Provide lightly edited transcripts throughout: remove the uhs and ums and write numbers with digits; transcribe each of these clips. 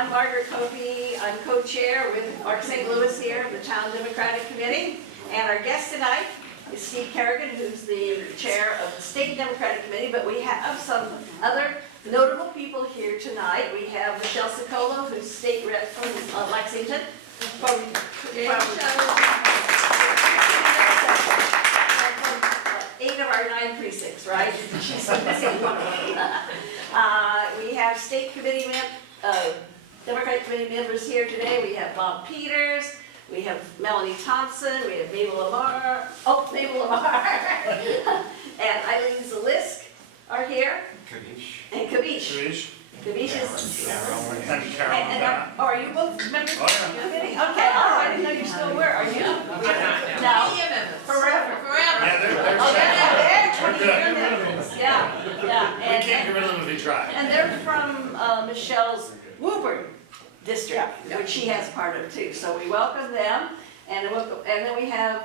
I'm Margaret Kofi. I'm co-chair with Mark St. Louis here of the Town Democratic Committee. And our guest tonight is Steve Kerrigan, who's the chair of the State Democratic Committee. But we have some other notable people here tonight. We have Michelle Sicolo, who's state rep from Lexington. From 8 of our 9 precincts, right? She's missing one of them. We have state committee Democratic committee members here today. We have Bob Peters, we have Melanie Thompson, we have Mabel Lamar, and Eileen Zalisk are here. And Kavish. Kavish is. And Carol. Are you both members of Oh, the committee? Okay, I didn't know you still were. Are you? No. Forever. Yeah, They're 20-year they're members. Yeah. we can't get rid of them if we try. And they're from Michelle's Woburn district, which she has part of too. So we welcome them, and then we have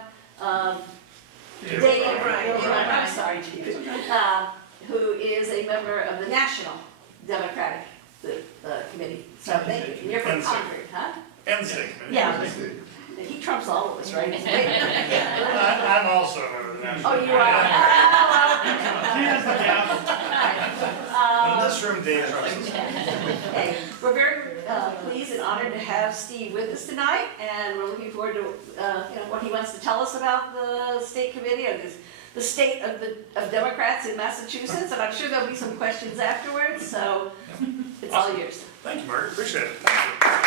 Dave, I'm sorry, Chief, who is a member of the National Democratic Committee. So thank you. And you're from Concord, huh? And state committee. Yeah. He trumps all of us, right? I'm also a member of the national. Oh, you are? In this room, Dave trumps us. Hey, we're very pleased and honored to have Steve with us tonight, and we're looking forward to what he wants to tell us about the state committee or the state of Democrats in Massachusetts. And I'm sure there'll be some questions afterwards. So it's all yours. Thank you, Margaret. Appreciate it. Thank you.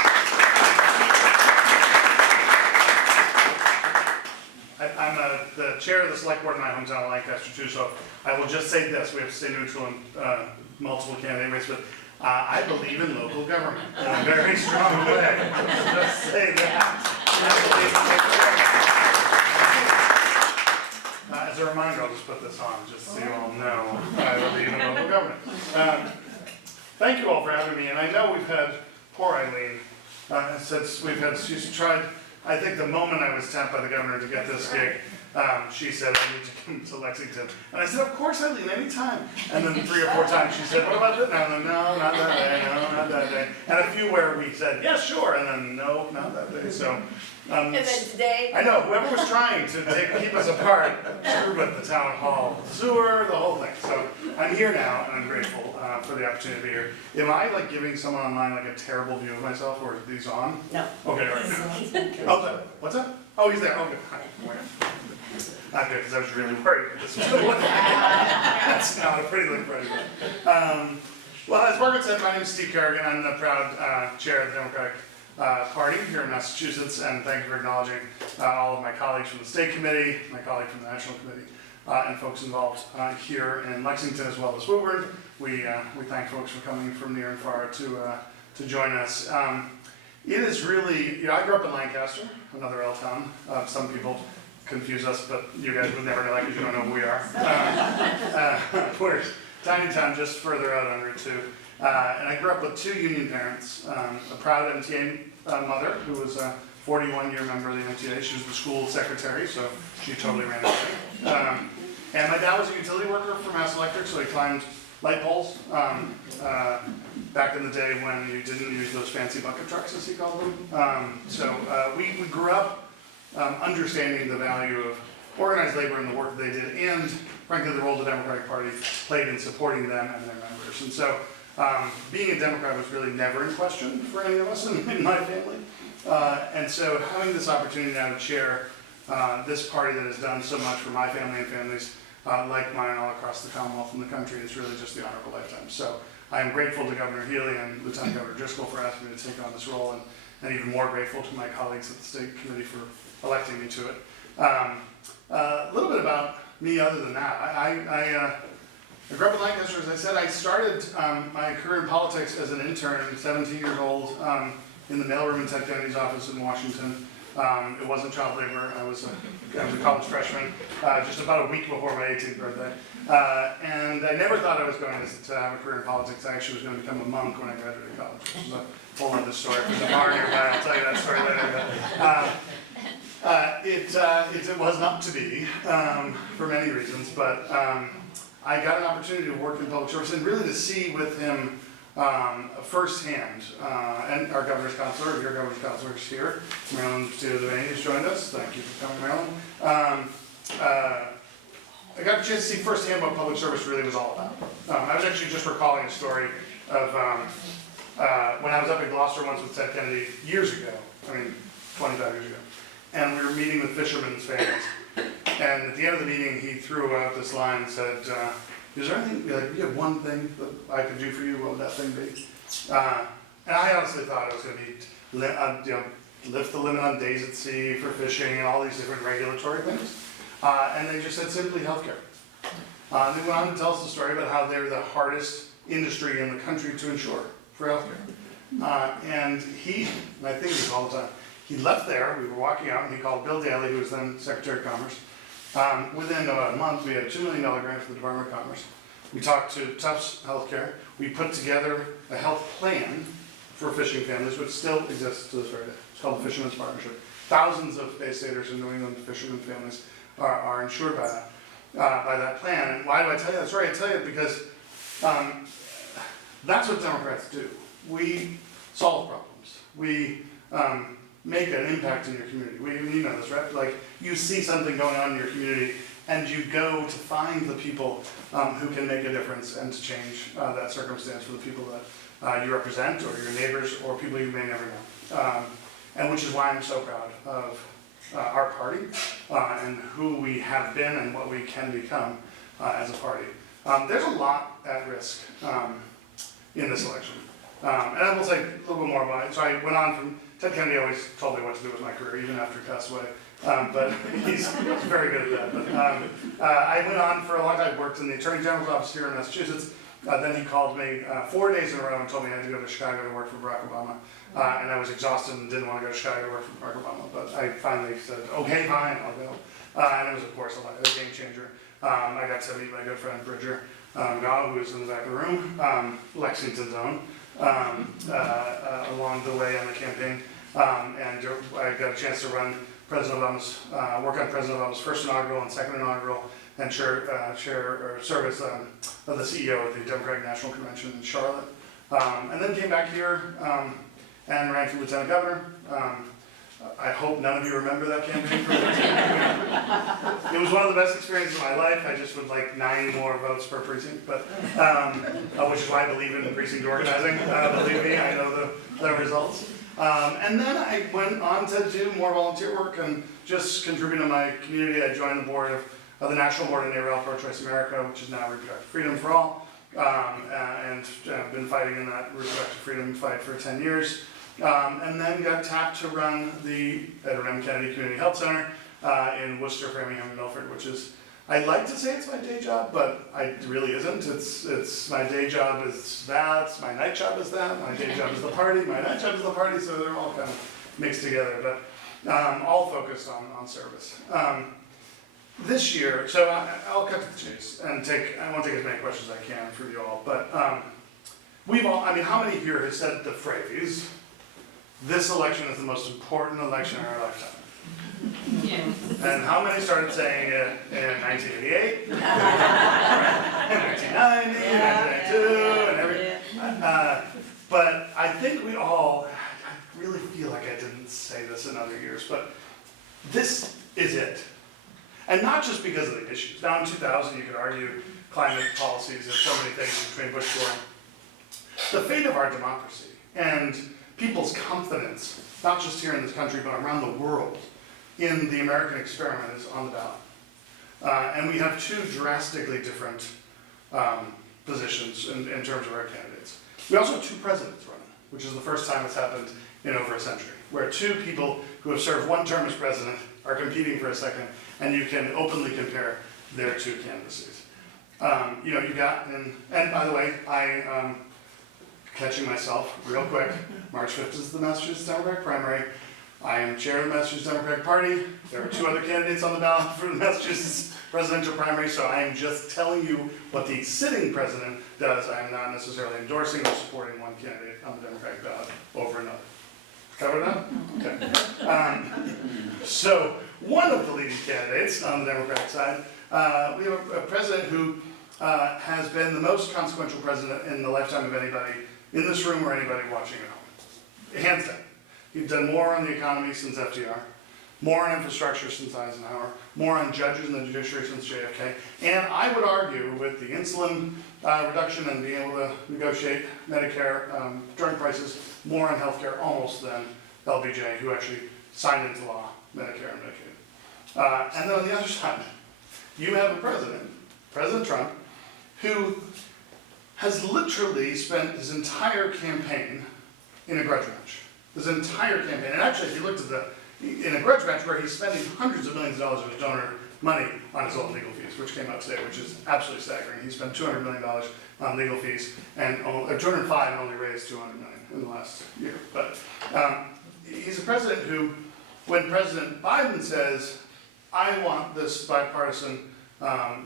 I'm the chair of the select board in my hometown of Lancaster too, so I will just say this: we have to stay neutral in multiple candidate races, but I believe in local government in a very strong way. Just say that. As a reminder, I'll just put this on, just so you all know I believe in local government. Thank you all for having me, and I know we've had poor Eileen since she's tried. I think the moment I was tapped by the governor to get this gig, she said, I need to come to Lexington. And I said, of course, Eileen, anytime. And then 3 or 4 times she said, what about this? No, not that day, no, not that day. And a few where we said, yes, sure, and then no, not that day. So, And then today, I know, whoever was trying to keep us apart, screwed with the town hall, sewer, the whole thing. So I'm here now, and I'm grateful for the opportunity to be here. Am I like giving someone online like a terrible view of myself, or are these on? no. Okay, all right. Oh, what's that? Oh, he's there. Oh, good. Not good, because I was really worried. This was that's not a pretty look for anyone. Well, as Margaret said, my name is Steve Kerrigan. I'm the proud chair of the Democratic Party here in Massachusetts, and thank you for acknowledging all of my colleagues from the state committee, my colleague from the national committee, and folks involved here in Lexington as well as Woburn. We thank folks for coming from near and far to join us. It is really, I grew up in Lancaster, another L town. Some people confuse us, but you guys would never know that because you don't know who we are. We're a tiny town just further out on Route 2. And I grew up with 2 union parents, a proud MTA mother who was a 41-year member of the MTA. She was the school secretary, so she totally ran it. And my dad was a utility worker for Mass Electric, so he climbed light poles back in the day when you didn't use those fancy bucket trucks, as he called them. So we grew up understanding the value of organized labor and the work that they did, and frankly the role the Democratic Party played in supporting them and their members. And so being a Democrat was really never in question for any of us in my family. And so having this opportunity now to chair this party that has done so much for my family and families like mine all across the Commonwealth and the country is really just the honor of a lifetime. So I am grateful to Governor Healy and Lieutenant Governor Driscoll for asking me to take on this role, and even more grateful to my colleagues at the state committee for electing me to it. A little bit about me other than that. I grew up in Lancaster, as I said. I started my career in politics as an intern, 17 years old, in the mailroom in Ted Kennedy's office in Washington. It wasn't child labor. I was a college freshman, just about a week before my 18th birthday. And I never thought I was going to have a career in politics. I actually was going to become a monk when I graduated college, which is a whole other story. There's a bar nearby, I'll tell you that story later. But, it was not to be, for many reasons, but I got an opportunity to work in public service and really to see with him firsthand, and our governor's counselor, your governor's counselor is here, Marilyn has joined us. Thank you for coming, Marilyn. I got a chance to see firsthand what public service really was all about. I was actually just recalling a story of when I was up in Gloucester once with Ted Kennedy years ago, 25 years ago, and we were meeting with fishermen's families. And at the end of the meeting, he threw out this line and said, is there anything, like, you have one thing that I could do for you, what would that thing be? And I honestly thought it was going to be, lift the limit on days at sea for fishing and all these different regulatory things. And they just said simply healthcare. They went on to tell us the story about how they're the hardest industry in the country to insure for healthcare. And I think this all the time, he left there, we were walking out, and he called Bill Daley, who was then Secretary of Commerce. Within about a month, we had a $2 million grant from the Department of Commerce. We talked to Tufts Healthcare. We put together a health plan for fishing families, which still exists to this very day. It's called the Fishermen's Partnership. Thousands of Bay Staters in New England fishermen families are insured by that plan. And why do I tell you that story? I tell you because that's what Democrats do. We solve problems. We make an impact in your community. You know this, right? Like, you see something going on in your community, and you go to find the people who can make a difference and to change that circumstance for the people that you represent, or your neighbors, or people you may never know. And which is why I'm so proud of our party and who we have been and what we can become as a party. There's a lot at risk in this election. And I will say a little bit more about it. So I went on from, Ted Kennedy always told me what to do with my career, even after he passed away. But he's very good at that. But I went on for a long time, worked in the Attorney General's office here in Massachusetts. Then he called me 4 days in a row and told me I had to go to Chicago to work for Barack Obama. And I was exhausted and didn't want to go to Chicago to work for Barack Obama. But I finally said, okay, fine, I'll go. And it was, of course, a game changer. I got to meet my good friend Bridger Gall, who was in the back of the room, Lexington's own, along the way on the campaign. And I got a chance to run President Obama's, work on President Obama's first inaugural and second inaugural, and serve as the CEO of the Democratic National Convention in Charlotte. And then came back here and ran for lieutenant governor. I hope none of you remember that campaign for lieutenant governor. It was one of the best experiences of my life. I just would like 9 more votes per precinct, but which is why I believe in the precinct organizing. Believe me, I know the results. And then I went on to do more volunteer work and just contribute to my community. I joined the board of the National Board of NARAL Pro-Choice America, which is now Reproductive Freedom for All, and I've been fighting in that reproductive freedom fight for 10 years. And then got tapped to run the Edward M. Kennedy Community Health Center in Worcester, Framingham, and Milford, which is, I'd like to say it's my day job, but it really isn't. It's my day job is that, my night job is that, my day job is the party, my night job is the party, so they're all kind of mixed together, but all focused on service. This year, so I'll cut to the chase and I won't take as many questions as I can for you all, but we've all, how many here have said the phrase, this election is the most important election in our lifetime? Yeah. And how many started saying it in 1988, in 1990, 1992, and everything? But I think we all, I really feel like I didn't say this in other years, but this is it. And not just because of the issues. Now in 2000, you could argue climate policies and so many things between Bush and Gore. The fate of our democracy and people's confidence, not just here in this country, but around the world, in the American experiment is on the ballot. And we have 2 drastically different positions in terms of our candidates. We also have 2 presidents running, which is the first time it's happened in over a century, where 2 people who have served 1 term as president are competing for a second, and you can openly compare their 2 candidacies. You got, and by the way, catching myself real quick, March 5th is the Massachusetts Democratic primary. I am chair of the Massachusetts Democratic Party. There are 2 other candidates on the ballot for the Massachusetts presidential primary, so I am just telling you what the sitting president does. I am not necessarily endorsing or supporting one candidate on the Democratic ballot over another. Cover that? Okay. So one of the leading candidates on the Democratic side, we have a president who has been the most consequential president in the lifetime of anybody in this room or anybody watching at home. Hands down. He's done more on the economy since FDR, more on infrastructure since Eisenhower, more on judges in the judiciary since JFK, and I would argue with the insulin reduction and being able to negotiate Medicare drug prices, more on healthcare almost than LBJ, who actually signed into law Medicare and Medicaid. And then on the other side, you have a president, President Trump, who has literally spent his entire campaign in a grudge match. His entire campaign. And actually, if you looked at in a grudge match where he's spending hundreds of millions of dollars of his donor money on his own legal fees, which came out today, which is absolutely staggering. He spent $200 million on legal fees, and 205 and only raised $200 million in the last year. But he's a president who, when President Biden says, I want this bipartisan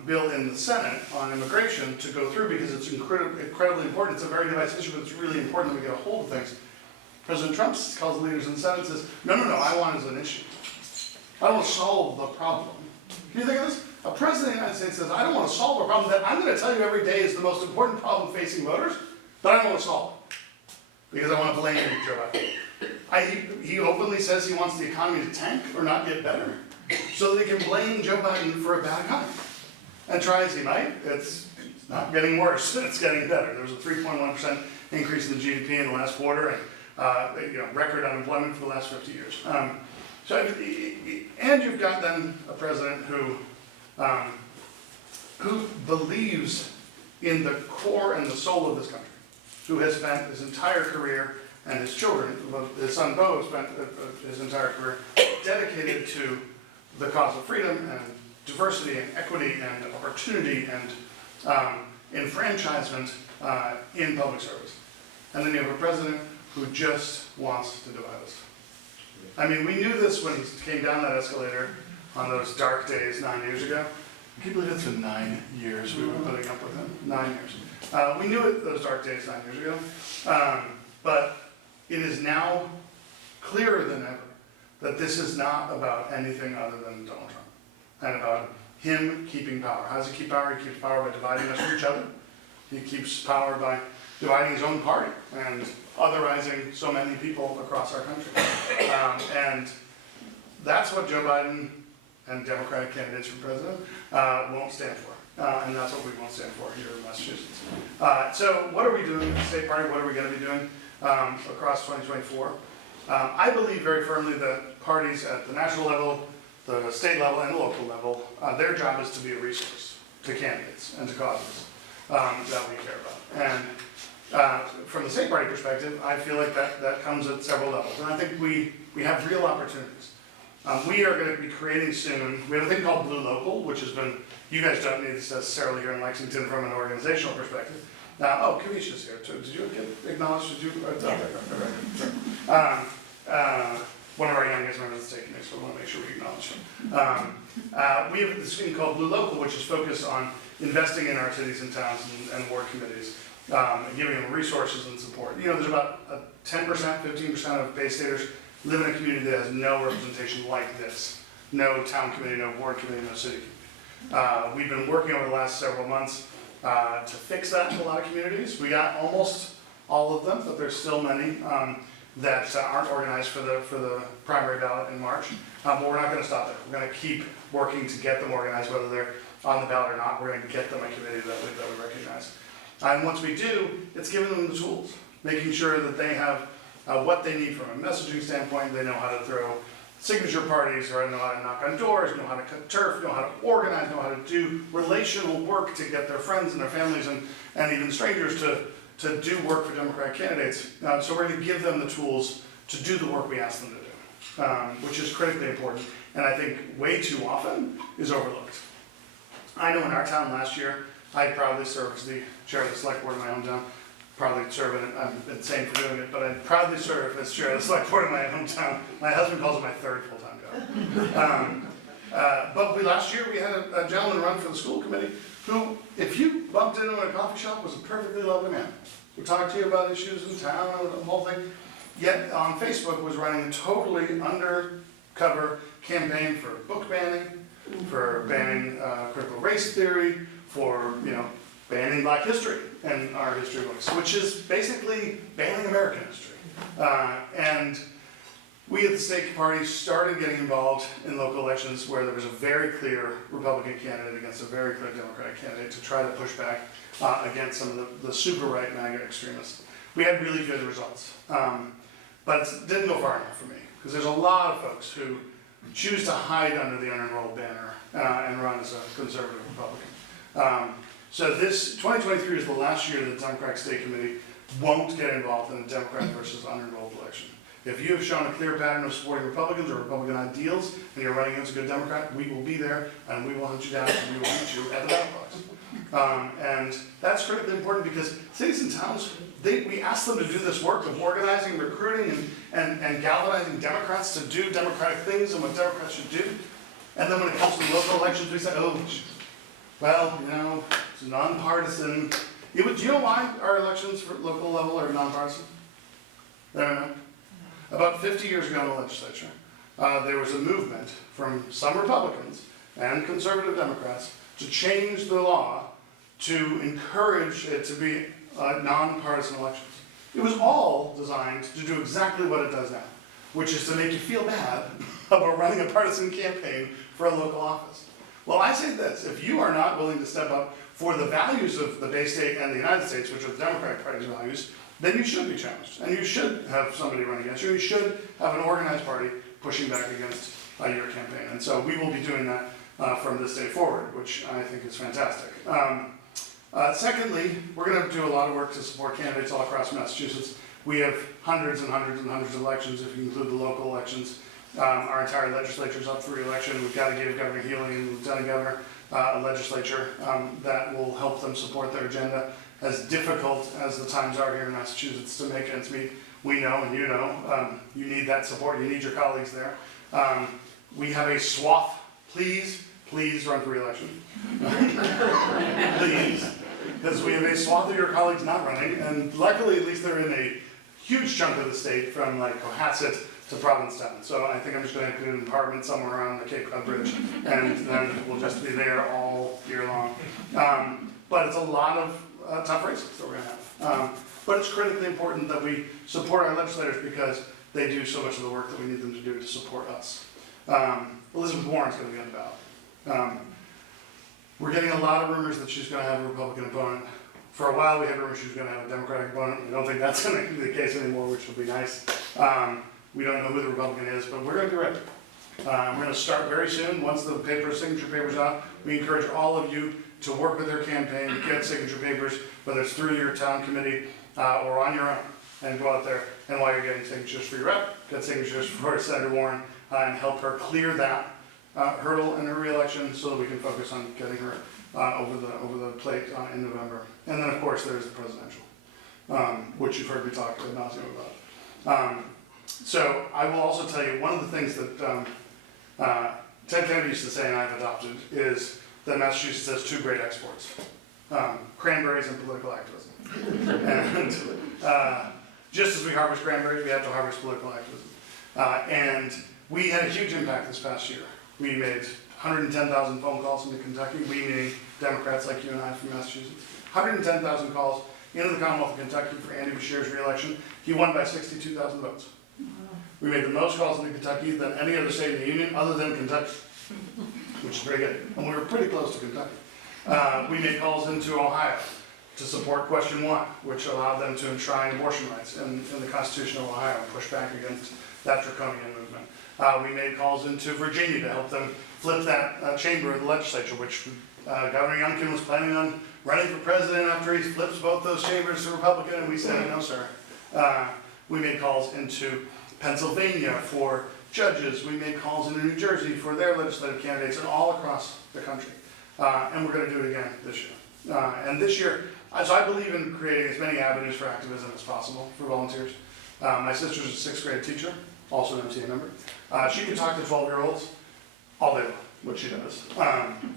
bill in the Senate on immigration to go through because it's incredibly important. It's a very divisive issue, but it's really important that we get a hold of things. President Trump calls the leaders in the Senate and says, no, I want it as an issue. I don't want to solve the problem. Can you think of this? A president of the United States says, I don't want to solve a problem that I'm going to tell you every day is the most important problem facing voters, but I don't want to solve it because I want to blame Joe Biden. He openly says he wants the economy to tank or not get better so that he can blame Joe Biden for a bad economy. And try as he might, it's not getting worse, it's getting better. There was a 3.1% increase in the GDP in the last quarter, and record unemployment for the last 50 years. And you've got then a president who believes in the core and the soul of this country, who has spent his entire career, and his children, his son Beau, spent his entire career dedicated to the cause of freedom and diversity and equity and opportunity and enfranchisement in public service. And then you have a president who just wants to divide us. I mean, we knew this when he came down that escalator on those dark days 9 years ago. Can you believe it's been 9 years we've been putting up with him? 9 years. We knew it those dark days 9 years ago, but it is now clearer than ever that this is not about anything other than Donald Trump and about him keeping power. How does he keep power? He keeps power by dividing us from each other. He keeps power by dividing his own party and otherizing so many people across our country. And that's what Joe Biden and Democratic candidates for president won't stand for. And that's what we won't stand for here in Massachusetts. So what are we doing at the state party? What are we going to be doing across 2024? I believe very firmly that parties at the national level, the state level, and the local level, their job is to be a resource to candidates and to causes that we care about. And from the state party perspective, I feel like that comes at several levels. And I think we have real opportunities. We are going to be creating soon, we have a thing called Blue Local, which has been, you guys don't need this necessarily here in Lexington from an organizational perspective. Kavisha's here too. Did you get acknowledged? Did you? Sure. One of our youngest members is taking this, so I want to make sure we acknowledge him. We have this thing called Blue Local, which is focused on investing in our cities and towns and ward committees, and giving them resources and support. You know, there's about 10%, 15% of Bay Staters live in a community that has no representation like this. No town committee, no ward committee, no city committee. We've been working over the last several months to fix that in a lot of communities. We got almost all of them, but there's still many that aren't organized for the primary ballot in March. But we're not going to stop there. We're going to keep working to get them organized, whether they're on the ballot or not. We're going to get them a committee that we recognize. And once we do, it's giving them the tools, making sure that they have what they need from a messaging standpoint. They know how to throw signature parties, or know how to knock on doors, know how to cut turf, know how to organize, know how to do relational work to get their friends and their families and even strangers to do work for Democratic candidates. So we're going to give them the tools to do the work we ask them to do, which is critically important, and I think way too often is overlooked. I know in our town last year, I proudly served as the chair of the select board in my hometown. Proudly serve in it, I'm insane for doing it, but I proudly serve as chair of the select board in my hometown. My husband calls it my third full-time job. But last year we had a gentleman run for the school committee who, if you bumped into him in a coffee shop, was a perfectly lovely man. We talked to you about issues in town and the whole thing. Yet on Facebook was running a totally undercover campaign for book banning, for banning critical race theory, for banning Black history in our history books, which is basically banning American history. And we at the state party started getting involved in local elections where there was a very clear Republican candidate against a very clear Democratic candidate to try to push back against some of the super right MAGA extremists. We had really good results, but it didn't go far enough for me, because there's a lot of folks who choose to hide under the unenrolled banner and run as a conservative Republican. So this 2023 is the last year that the Democratic State Committee won't get involved in a Democrat versus unenrolled election. If you have shown a clear pattern of supporting Republicans or Republican ideals and you're running against a good Democrat, we will be there and we will hunt you down and we will beat you at the ballot box. And that's critically important because cities and towns, we ask them to do this work of organizing, recruiting, and galvanizing Democrats to do Democratic things and what Democrats should do. And then when it comes to local elections, we say, oh, well, you know, it's nonpartisan. Do you know why our elections for local level are nonpartisan? I don't know. About 50 years ago in the legislature, there was a movement from some Republicans and conservative Democrats to change the law to encourage it to be nonpartisan elections. It was all designed to do exactly what it does now, which is to make you feel bad about running a partisan campaign for a local office. Well, I say this, if you are not willing to step up for the values of the Bay State and the United States, which are the Democratic Party's values, then you should be challenged, and you should have somebody run against you. You should have an organized party pushing back against your campaign, and so we will be doing that from this day forward, which I think is fantastic. Secondly, we're going to do a lot of work to support candidates all across Massachusetts. We have hundreds and hundreds and hundreds of elections, if you include the local elections. Our entire legislature is up for re-election. We've got to give Governor Healy and Lieutenant Governor a legislature that will help them support their agenda. As difficult as the times are here in Massachusetts to make ends meet, we know and you know, you need that support, you need your colleagues there. We have a swath, please run for re-election. Please, because we have a swath of your colleagues not running, and luckily at least they're in a huge chunk of the state from like Cohasset to Provincetown. So I think I'm just going to include an apartment somewhere around the Cape Cod Bridge, and then we'll just be there all year long. But it's a lot of tough races that we're going to have. But it's critically important that we support our legislators because they do so much of the work that we need them to do to support us. Elizabeth Warren's going to be on the ballot. We're getting a lot of rumors that she's going to have a Republican opponent. For a while we had rumors she was going to have a Democratic opponent. We don't think that's going to be the case anymore, which will be nice. We don't know who the Republican is, but we're going to be ready. We're going to start very soon. Once the signature paper's out, we encourage all of you to work with their campaign, get signature papers, whether it's through your town committee or on your own, and go out there, and while you're getting signatures for your rep, get signatures for Senator Warren, and help her clear that hurdle in her re-election so that we can focus on getting her over the plate in November. And then of course there's the presidential, which you've heard me talk ad nauseam about. So I will also tell you, one of the things that Ted Kennedy used to say, and I've adopted, is that Massachusetts has two great exports, cranberries and political activism. And just as we harvest cranberries, we have to harvest political activism. And we had a huge impact this past year. We made 110,000 phone calls into Kentucky, we meaning Democrats like you and I from Massachusetts. 110,000 calls into the Commonwealth of Kentucky for Andy Beshear's re-election. He won by 62,000 votes. We made the most calls into Kentucky than any other state in the Union other than Kentucky, which is very good. And we were pretty close to Kentucky. We made calls into Ohio to support Question 1, which allowed them to enshrine abortion rights in the Constitution of Ohio and push back against that draconian movement. We made calls into Virginia to help them flip that chamber of the legislature, which Governor Youngkin was planning on running for president after he flips both those chambers to Republican, and we said, no, sir. We made calls into Pennsylvania for judges. We made calls into New Jersey for their legislative candidates, and all across the country. And we're going to do it again this year. And this year, so I believe in creating as many avenues for activism as possible for volunteers. My sister's a 6th grade teacher, also an MTA member. She can talk to 12-year-olds all day long, which she does.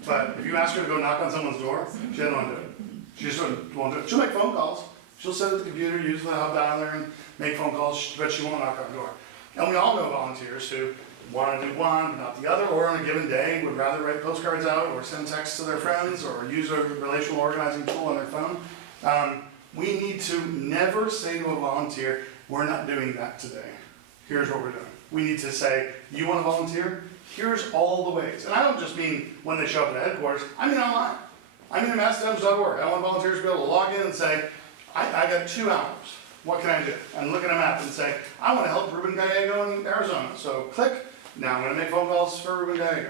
But if you ask her to go knock on someone's door, she doesn't want to do it. She just won't do it. She'll make phone calls. She'll sit at the computer, use the hub dialer, and make phone calls, but she won't knock on the door. And we all know volunteers who want to do one but not the other, or on a given day would rather write postcards out or send texts to their friends or use a relational organizing tool on their phone. We need to never say to a volunteer, we're not doing that today. Here's what we're doing. We need to say, you want to volunteer? Here's all the ways. And I don't just mean when they show up at headquarters, I mean online. I mean at massdems.org. I want volunteers to be able to log in and say, I got 2 hours. What can I do? And look at a map and say, I want to help Ruben Gallego in Arizona. So click. Now I'm going to make phone calls for Ruben Gallego,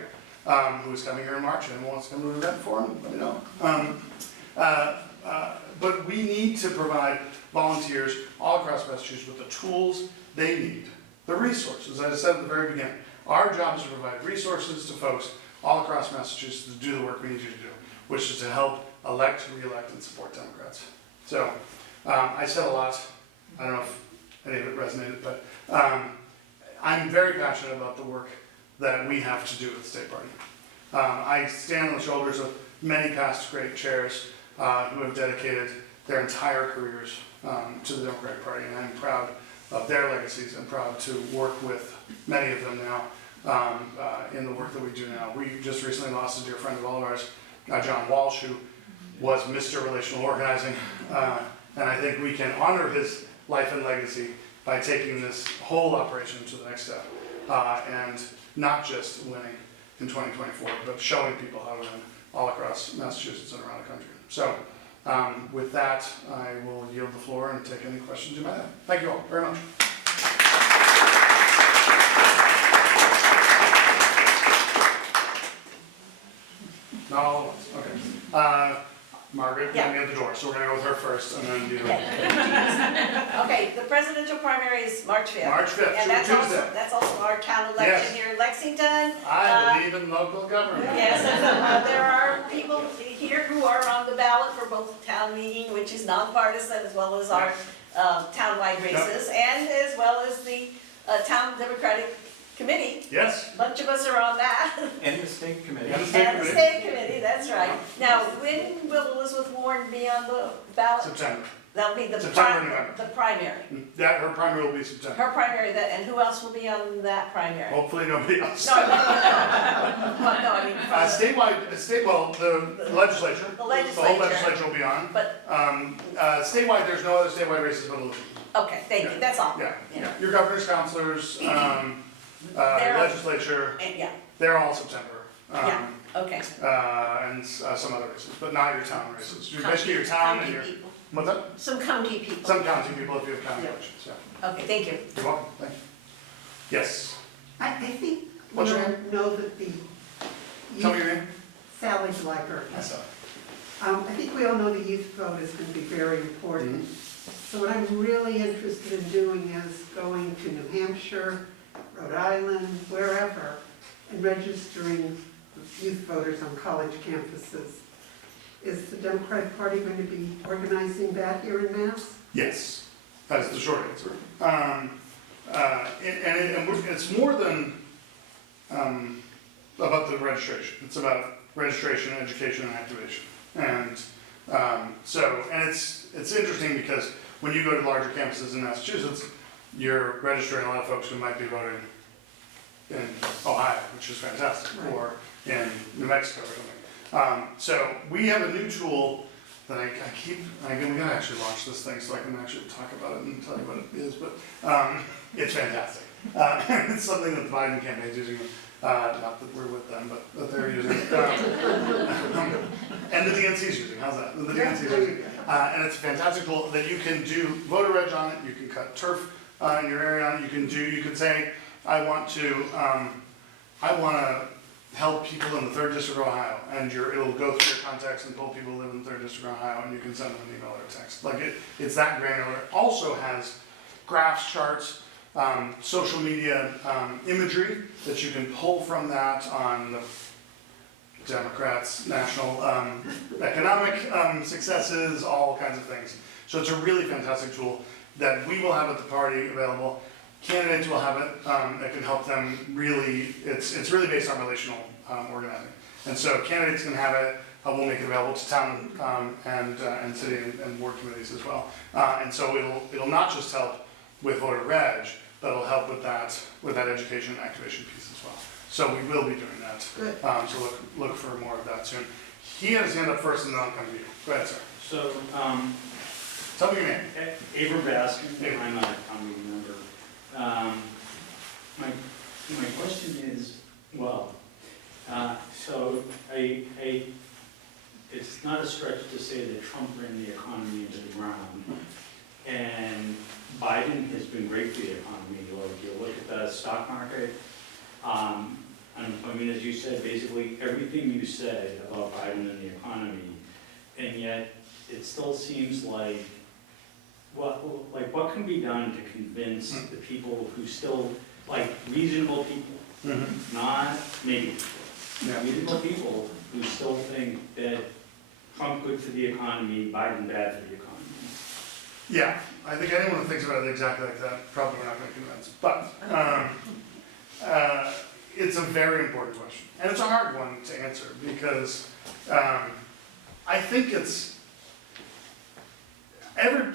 who's coming here in March. Anyone wants to come to an event for him? Let me know. But we need to provide volunteers all across Massachusetts with the tools they need, the resources. As I said at the very beginning, our job is to provide resources to folks all across Massachusetts to do the work we need you to do, which is to help elect, re-elect, and support Democrats. So I said a lot. I don't know if any of it resonated, but I'm very passionate about the work that we have to do with the state party. I stand on the shoulders of many past great chairs who have dedicated their entire careers to the Democratic Party, and I'm proud of their legacies and proud to work with many of them now in the work that we do now. We just recently lost a dear friend of all of ours, John Walsh, who was Mr. Relational Organizing, and I think we can honor his life and legacy by taking this whole operation to the next step, and not just winning in 2024, but showing people how to win all across Massachusetts and around the country. So with that, I will yield the floor and take any questions you might have. Thank you all very much. Not all at once, okay. Margaret, Yeah. meet me at the door, so we're gonna go with her first, and then you. Okay, the presidential primary is March 5th. March 5th, And Tuesday. that's also our town election Yes. here in Lexington. I believe in local government. Yes, and there are people here who are on the ballot for both the town meeting, which is nonpartisan, as well as our townwide races, and as well as the town Democratic Committee. Yes. A bunch of us are on that. And the state committee. And the state And the committee. state committee, that's right. Now, when will Elizabeth Warren be on the ballot? September. That'll be the September, November. the primary. Yeah, her primary will be September. Her primary, and who else will be on that primary? Hopefully nobody else. No, I mean, Statewide, the legislature. The The whole legislature. legislature will be on. But, Statewide, there's no other statewide races but Elizabeth. okay, thank you, that's all. Yeah. Your governors, councilors, They're- legislature, And, yeah, they're all September. yeah, okay. And some other races, but not your town races. Basically your town and your, County people. what's that? Some county people. Some county people if you have county Yeah. elections, yeah. Okay, thank you. You're welcome, thank you. Yes, I think we What's your all name? know that the tell me youth, your name. Sally Bleicher. I saw it. I think we all know the youth vote is going to be very important. So what I'm really interested in doing is going to New Hampshire, Rhode Island, wherever, and registering youth voters on college campuses. Is the Democratic Party going to be organizing that here in Mass? Yes, that's the short answer. It's more than about the registration. It's about registration, education, and activation. And it's interesting because when you go to larger campuses in Massachusetts, you're registering a lot of folks who might be voting in Ohio, which is fantastic, Right. or in New Mexico or something. So we have a new tool that we gotta actually launch this thing so I can actually talk about it and tell you what it is, but it's fantastic. It's something that the Biden campaign is using, not that we're with them, but that they're using. And the DNC's using, how's that? The DNC's using. And it's a fantastic tool that you can do voter reg on it, you can cut turf in your area on it, you can say, I want to help people in the 3rd District of Ohio, and it'll go through your contacts and pull people who live in the 3rd District of Ohio, and you can send them an email or a text. Like it's that granular. It also has graphs, charts, social media imagery that you can pull from that on the Democrats' national economic successes, all kinds of things. So it's a really fantastic tool that we will have at the party available. Candidates will have it. That can help them really. It's really based on relational organizing, and so candidates can have it. We'll make it available to town and city and ward committees as well. And so it'll not just help with voter reg, that'll help with that education and activation piece as well. So we will be doing that. Good. So look for more of that soon. He had his hand up first and then I'll come to you. Go ahead, sir. So, Tell me your name. Avery Baskin, Yeah. I'm a committee member. My question is, well, so it's not a stretch to say that Trump ran the economy into the ground, and Biden has been great for the economy. Like, you look at the stock market, unemployment, as you said, basically everything you said about Biden and the economy, and yet it still seems like, what can be done to convince the people who still, like reasonable people, not maybe people, Yeah. reasonable people who still think that Trump good for the economy, Biden bad for the economy? Yeah, I think anyone who thinks about it exactly like that, probably we're not going to convince. But it's a very important question. And it's a hard one to answer because I think it's,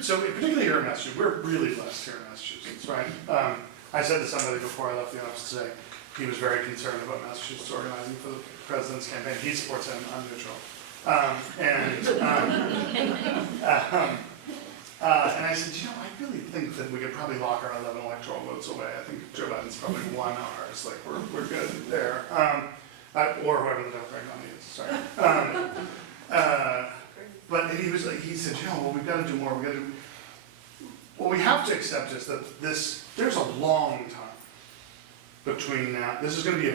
so particularly here in Massachusetts, we're really blessed here in Massachusetts, right? I said to somebody before I left the office today, he was very concerned about Massachusetts organizing for the president's campaign. He supports him, I'm neutral. And I said, I really think that we could probably lock our 11 electoral votes away. I think Joe Biden's probably won ours. Like, we're good there. Or whoever the Democratic nominee is, sorry. But he was like, he said, well, we've got to do more. What we have to accept is that there's a long time between now. This is going to be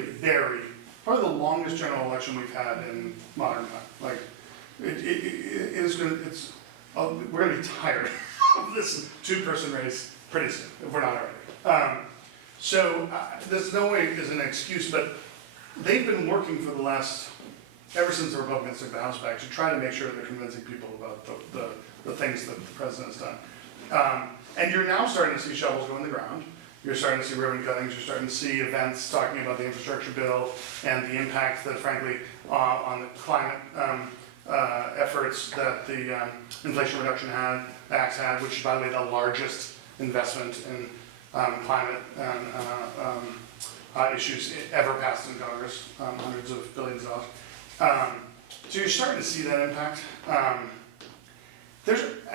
probably the longest general election we've had in modern time. Like, we're going to be tired of this two-person race pretty soon, if we're not already. So there's no way is an excuse, but they've been working for ever since the Republicans took the House back, to try to make sure they're convincing people about the things that the president has done. And you're now starting to see shovels go in the ground. You're starting to see ribbon cuttings. You're starting to see events talking about the infrastructure bill and the impact that, frankly, on the climate efforts that the Inflation Reduction Act had, which is, by the way, the largest investment in climate issues ever passed in Congress, hundreds of billions of dollars. So you're starting to see that impact. I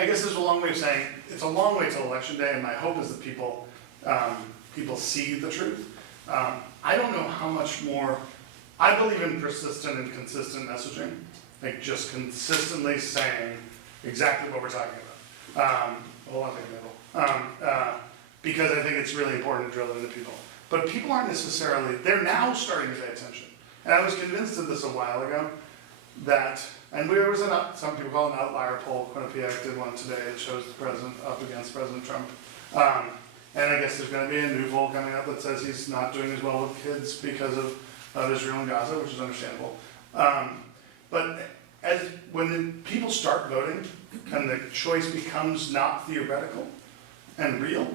guess there's a long way of saying, it's a long way till Election Day, and my hope is that people see the truth. I don't know how much more, I believe in persistent and consistent messaging, like just consistently saying exactly what we're talking about. Hold on a second, because I think it's really important to drill into people. But people aren't necessarily, they're now starting to pay attention. And I was convinced of this a while ago, that, and there was some people call it an outlier poll. Quinnipiac did one today that shows the president up against President Trump. And I guess there's going to be a new poll coming up that says he's not doing as well with kids because of Israel and Gaza, which is understandable. But when people start voting and the choice becomes not theoretical and real,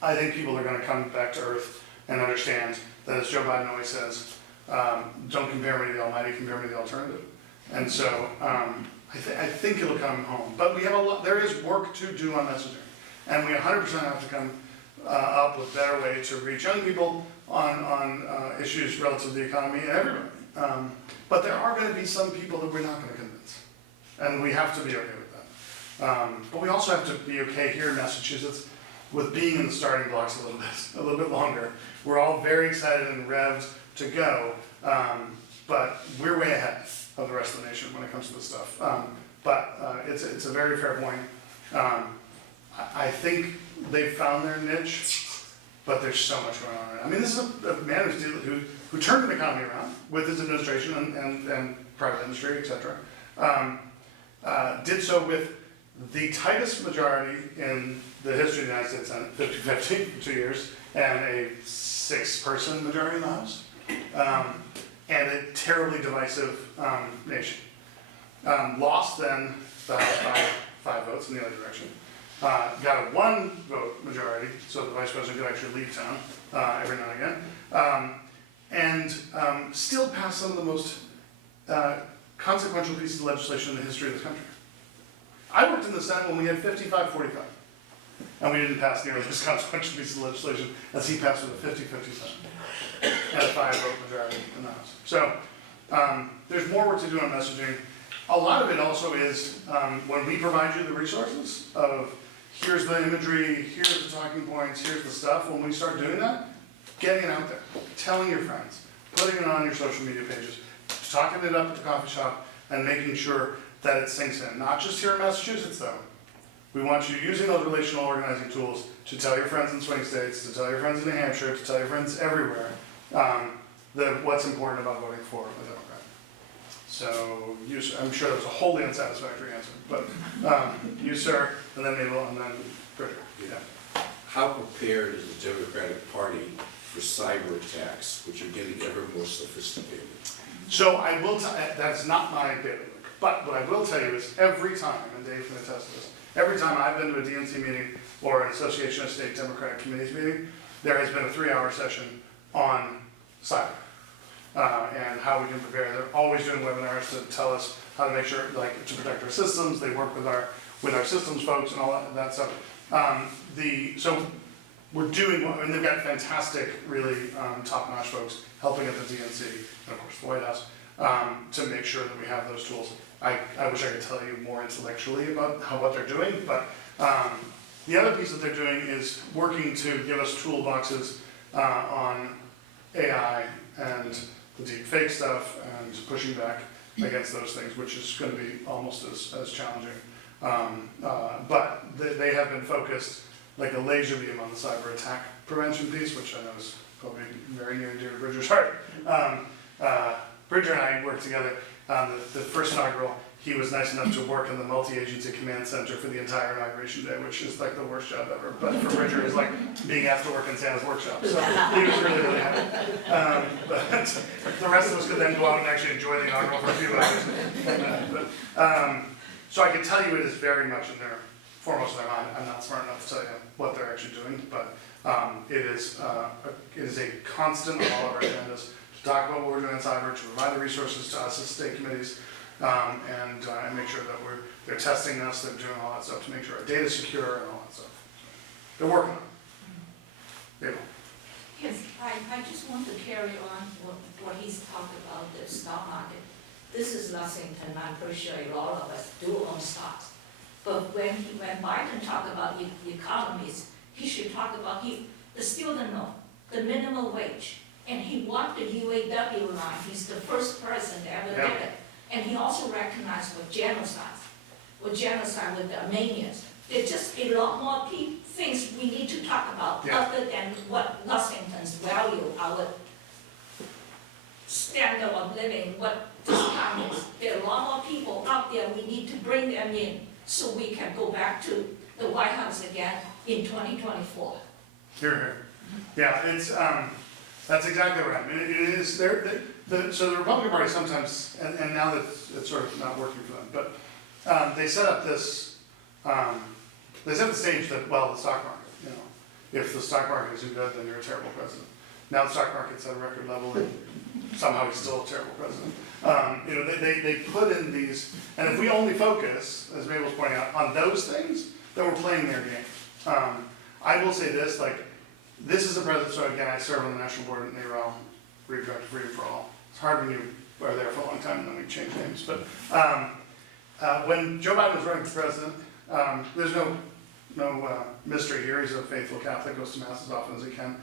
I think people are going to come back to earth and understand that, as Joe Biden always says, don't compare me to the Almighty, compare me to the alternative. And so I think it'll come home. But we have there is work to do on messaging. And we 100% have to come up with a better way to reach young people on issues relative to the economy and everybody. But there are going to be some people that we're not going to convince. And we have to be okay with that. But we also have to be okay here in Massachusetts with being in the starting blocks a little bit longer. We're all very excited and revved to go, but we're way ahead of the rest of the nation when it comes to this stuff. But it's a very fair point. I think they've found their niche, but there's so much going on. I mean, this is a man who turned the economy around with his administration and private industry, et cetera. Did so with the tightest majority in the history of the United States Senate, 50-50 for 2 years, and a 6-person majority in the House, and a terribly divisive nation. Lost then the House by 5 votes in the other direction. Got a 1-vote majority, so the vice president could actually leave town every now and again, and still passed some of the most consequential pieces of legislation in the history of this country. I worked in the Senate when we had 55-45 And we didn't pass nearly as consequential piece of legislation as he passed with a 50-50 vote and a 5-vote majority in the House. So there's more work to do on messaging. A lot of it also is when we provide you the resources of here's the imagery, here's the talking points, here's the stuff. When we start doing that, getting it out there, telling your friends, putting it on your social media pages, talking it up at the coffee shop, and making sure that it sinks in. Not just here in Massachusetts, though. We want you using those relational organizing tools to tell your friends in swing states, to tell your friends in New Hampshire, to tell your friends everywhere what's important about voting for a Democrat. So, I'm sure that was a wholly unsatisfactory answer, but you, sir, and then Mabel, and then Bridger. Yeah. How prepared is the Democratic Party for cyber attacks, which are getting ever more sophisticated? So I will tell, that's not my bailiwick, but what I will tell you is every time, and Dave can attest to this, every time I've been to a DNC meeting or an Association of State Democratic Committees meeting, there has been a 3-hour session on cyber and how we can prepare. They're always doing webinars to tell us how to make sure, like, to protect our systems. They work with our systems folks and all that stuff. So we're doing, and they've got fantastic, really top-notch folks helping at the DNC and of course the White House to make sure that we have those tools. I wish I could tell you more intellectually about what they're doing, but the other piece that they're doing is working to give us toolboxes on AI and the deep fake stuff and pushing back against those things, which is going to be almost as challenging. But they have been focused like a laser beam on the cyber attack prevention piece, which I know is probably very near and dear to Bridger's heart. Bridger and I worked together on the first inaugural. He was nice enough to work in the multi-agency command center for the entire inauguration day, which is like the worst job ever. But for Bridger, it's like being asked to work in Santa's workshop. So he was really, really happy. But the rest of us could then go out and actually enjoy the inaugural for a few hours. So I can tell you it is very much in their foremost in their mind. I'm not smart enough to tell you what they're actually doing, but it is a constant on all of our agendas to talk about what we're doing in cyber, to provide the resources to us as state committees, and make sure that they're testing us, they're doing all that stuff to make sure our data is secure and all that stuff. They're working on it. Mabel. Yes, I just want to carry on what he's talking about, the stock market. This is Lexington, I'm pretty sure a lot of us do own stocks. But when Biden talked about economies, he should talk about the student loan, the minimum wage, and he walked the UAW line. He's the first person to ever did it. And he also recognized what genocide with the Armenians. There's just a lot more things we need to talk about other than what Lexington's value, our standard of living, what this town is. There are a lot more people out there, we need to bring them in so we can go back to the White House again in 2024. Here. Yeah, it's that's exactly right. I mean, it is so the Republican Party sometimes, and now that it's sort of not working for them, but they set up this, they set the stage that, well, the stock market, if the stock market isn't good, then you're a terrible president. Now the stock market's at a record level, and somehow he's still a terrible president. They put in these, and if we only focus, as Mabel's pointing out, on those things, then we're playing their game. I will say this, this is a president, so again, I serve on the National Board at NARAL, Reproductive Freedom for All. It's hard when you are there for a long time and then we change names, but when Joe Biden was running for president, there's no mystery here. He's a faithful Catholic, goes to Mass as often as he can.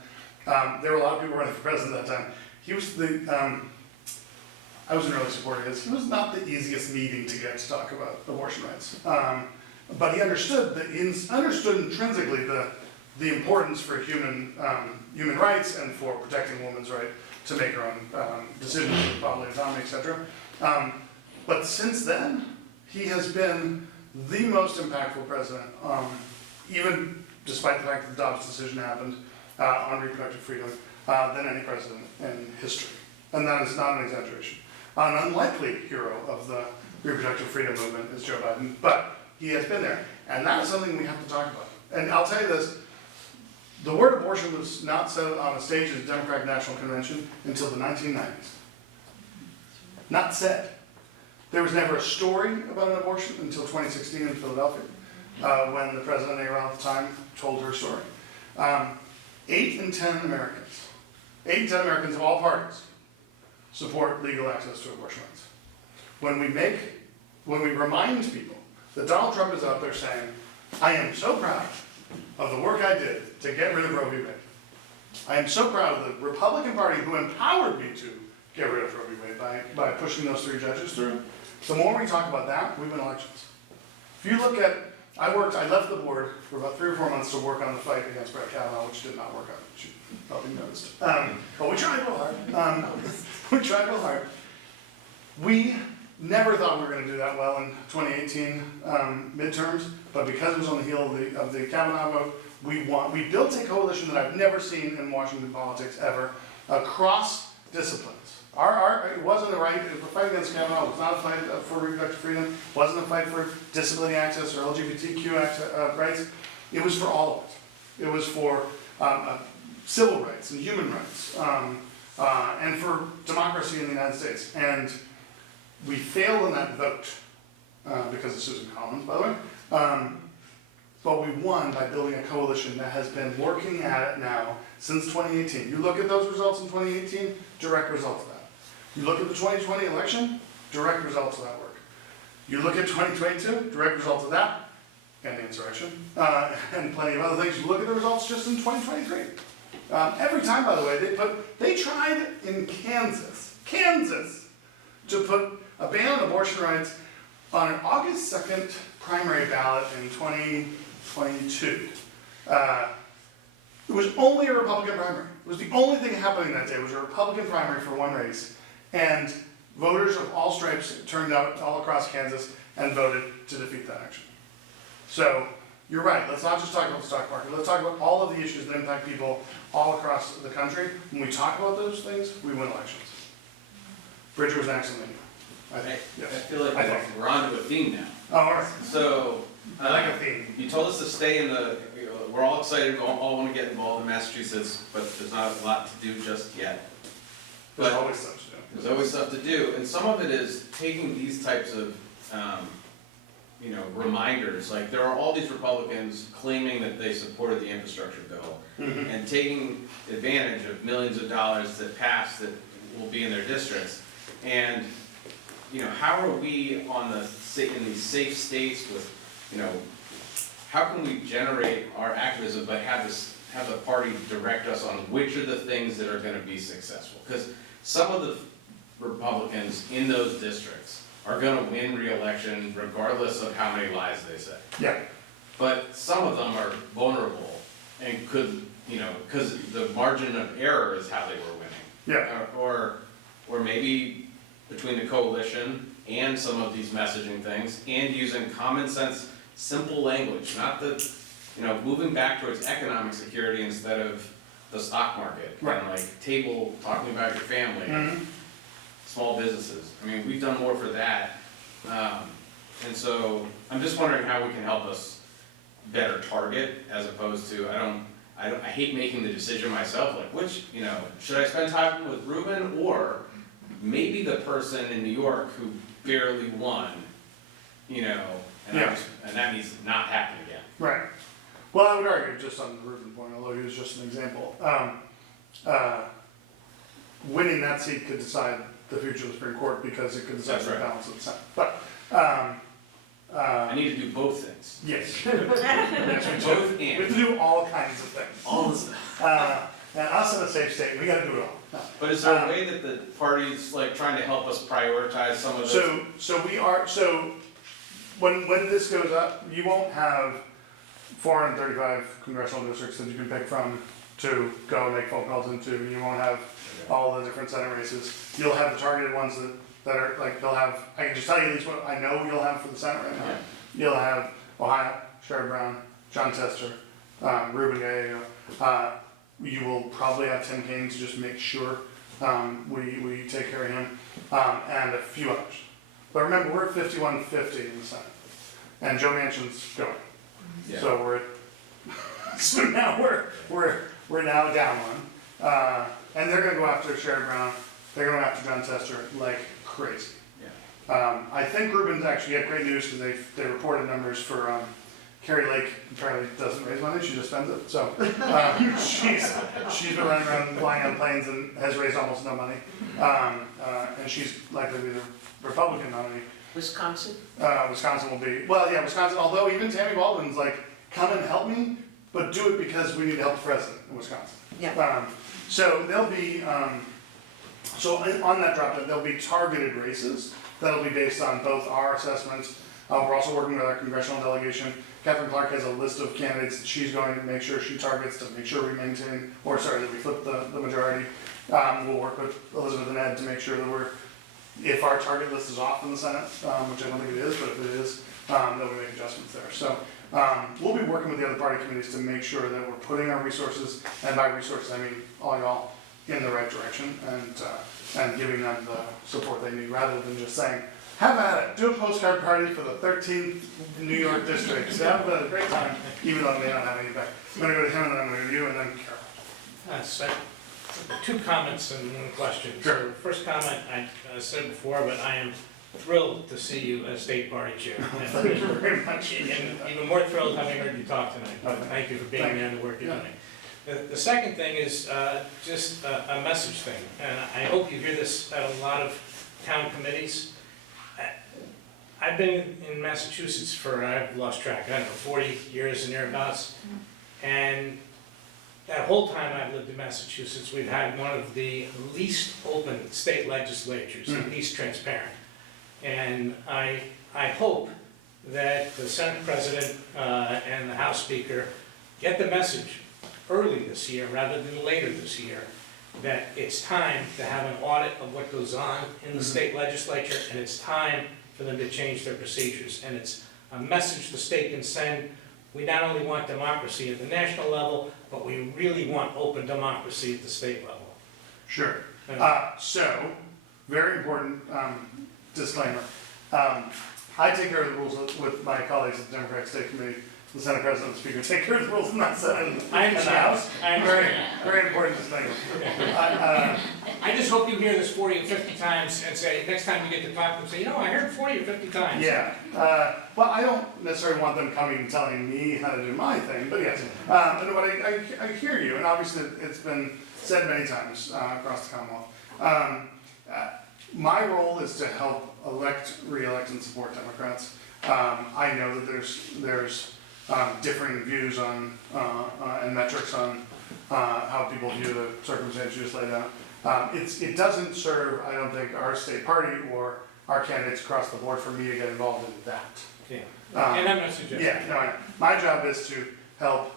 There were a lot of people running for president at that time. He was I was an early supporter of his. He was not the easiest meeting to get to talk about abortion rights. But he understood intrinsically the importance for human rights and for protecting a woman's right to make her own decisions with bodily autonomy, etc. But since then, he has been the most impactful president, even despite the fact that the Dobbs decision happened on reproductive freedom, than any president in history. And that is not an exaggeration. An unlikely hero of the reproductive freedom movement is Joe Biden, but he has been there. And that is something we have to talk about. And I'll tell you this, the word abortion was not said on a stage at the Democratic National Convention until the 1990s. Not said. There was never a story about an abortion until 2016 in Philadelphia. when the president around the time told her story. 8 in 10 Americans, 8 in 10 Americans of all parties support legal access to abortion rights. When we remind people that Donald Trump is out there saying, I am so proud of the work I did to get rid of Roe v. Wade. I am so proud of the Republican Party who empowered me to get rid of Roe v. Wade by pushing those 3 judges through. The more we talk about that, we win elections. If you look at, I left the board for about 3 or 4 months to work on the fight against Brett Kavanaugh, which did not work out, which you probably noticed. But we tried real hard. We tried real hard. We never thought we were going to do that well in 2018 midterms, but because it was on the heel of the Kavanaugh vote, we won. We built a coalition that I've never seen in Washington politics ever, across disciplines. It wasn't a fight against Kavanaugh. It was not a fight for reproductive freedom. It wasn't a fight for disability access or LGBTQ rights. It was for all of us. It was for civil rights and human rights, and for democracy in the United States. And we failed in that vote because of Susan Collins, by the way. But we won by building a coalition that has been working at it now since 2018. You look at those results in 2018, direct results of that. You look at the 2020 election, direct results of that work. You look at 2022, direct results of that, and the insurrection, and plenty of other things. You look at the results just in 2023. Every time, by the way, they tried in Kansas, to put a ban on abortion rights on an August 2nd primary ballot in 2022. It was only a Republican primary. It was the only thing happening that day. It was a Republican primary for one race. And voters of all stripes turned out all across Kansas and voted to defeat that action. So you're right. Let's not just talk about the stock market. Let's talk about all of the issues that impact people all across the country. When we talk about those things, we win elections. Bridger was an excellent leader. I think. Yes. I feel like we're onto a theme now. Oh, all right. So, I like a theme. you told us to stay in we're all excited, we all want to get involved in Massachusetts, but there's not a lot to do just yet. There's But always stuff to do. there's always stuff to do, and some of it is taking these types of, reminders. Like, there are all these Republicans claiming that they supported the infrastructure bill, Mm-hmm. and taking advantage of millions of dollars that pass that will be in their districts. And, how are we in these safe states with, how can we generate our activism but have the party direct us on which are the things that are gonna be successful? Because some of the Republicans in those districts are gonna win re-election regardless of how many lies they say. Yeah. But some of them are vulnerable and could, because the margin of error is how they were winning. Yeah. Or maybe between the coalition and some of these messaging things, and using common sense, simple language, not the, moving back towards economic security instead of the stock market. Right. And talking about your family, Mm-hmm. small businesses. I mean, we've done more for that. And so I'm just wondering how we can help us better target, as opposed to, I hate making the decision myself, like which, should I spend time with Ruben or maybe the person in New York who barely won, and that needs to not happen again. Right. Well, I would argue, just on the Rubin point, although he was just an example, winning that seat could decide the future of the Supreme Court because it could decide That's the right. balance of the Senate. But, I need to do both things. yes. Yes, we do. Both We and. have to do all kinds of things. All the stuff. And us in a safe state, we gotta do it all. No. But is there a way that the party's trying to help us prioritize some of those? So when this goes up, you won't have 435 congressional districts that you can pick from to go and make phone calls into. You won't have all the different Senate races. You'll have the targeted ones that are they'll have, I can just tell you at least what I know you'll have for the Senate right now. Yeah. You'll have Ohio, Sherrod Brown, John Tester, Ruben Gallego. You will probably have Tim Kaine to just make sure we take care of him, and a few others. But remember, we're at 51-50 in the Senate, and Joe Manchin's going. Yeah. So we're at, so now we're now down one, and they're going to go after Sherrod Brown. They're going after John Tester like crazy. Yeah. I think Ruben's actually had great news because they reported numbers for Carrie Lake apparently doesn't raise money, she just spends it, so, she's been running around flying on planes and has raised almost no money. And she's likely to be the Republican nominee. Wisconsin? Wisconsin will be, well, yeah, Wisconsin, although even Tammy Baldwin's like, come and help me, but do it because we need to help the president in Wisconsin. Yeah. So there'll be, so on that drop down, there'll be targeted races that'll be based on both our assessments. We're also working with our congressional delegation. Catherine Clark has a list of candidates that she's going to make sure she targets to make sure we maintain, or sorry, that we flip the majority. We'll work with Elizabeth and Ed to make sure that if our target list is off in the Senate, which I don't think it is, but if it is, that we make adjustments there. So we'll be working with the other party committees to make sure that we're putting our resources, and by resources I mean all y'all, in the right direction and giving them the support they need, rather than just saying, have at it, do a postcard party for the 13th New York district, have a great time, even though it may not have any impact. I'm gonna go to him and then I'm gonna go to you and then Carol. So, 2 comments and 1 question. Sure. So, first comment, I said before, but I am thrilled to see you as state party chair. Thank you very much. And even more thrilled having heard you talk tonight. But thank you for being there and the work you're doing. The second thing is just a message thing, and I hope you hear this at a lot of town committees. I've been in Massachusetts for, I've lost track, I don't know, 40 years and thereabouts. And that whole time I've lived in Massachusetts, we've had one of the least open state legislatures, the least transparent. And I hope that the Senate President and the House Speaker get the message early this year rather than later this year, that it's time to have an audit of what goes on in the state legislature, and it's time for them to change their procedures. And it's a message the state can send. We not only want democracy at the national level, but we really want open democracy at the state level. Sure. So, very important disclaimer. I take care of the rules with my colleagues at the Democratic State Committee. The Senate President and Speaker take care of the rules in that Senate and the House. Very, very important disclaimer. I just hope you hear this 40 or 50 times and say, next time you get to talk to them, say, I heard 40 or 50 times. Yeah. Well, I don't necessarily want them coming and telling me how to do my thing, but yes. But I hear you, and obviously it's been said many times across the Commonwealth. My role is to help elect, re-elect, and support Democrats. I know that there's differing views on and metrics on how people view the circumstance you just laid out. It doesn't serve, I don't think, our state party or our candidates across the board for me to get involved in that. Yeah. And I'm not suggesting. Yeah, no, my job is to help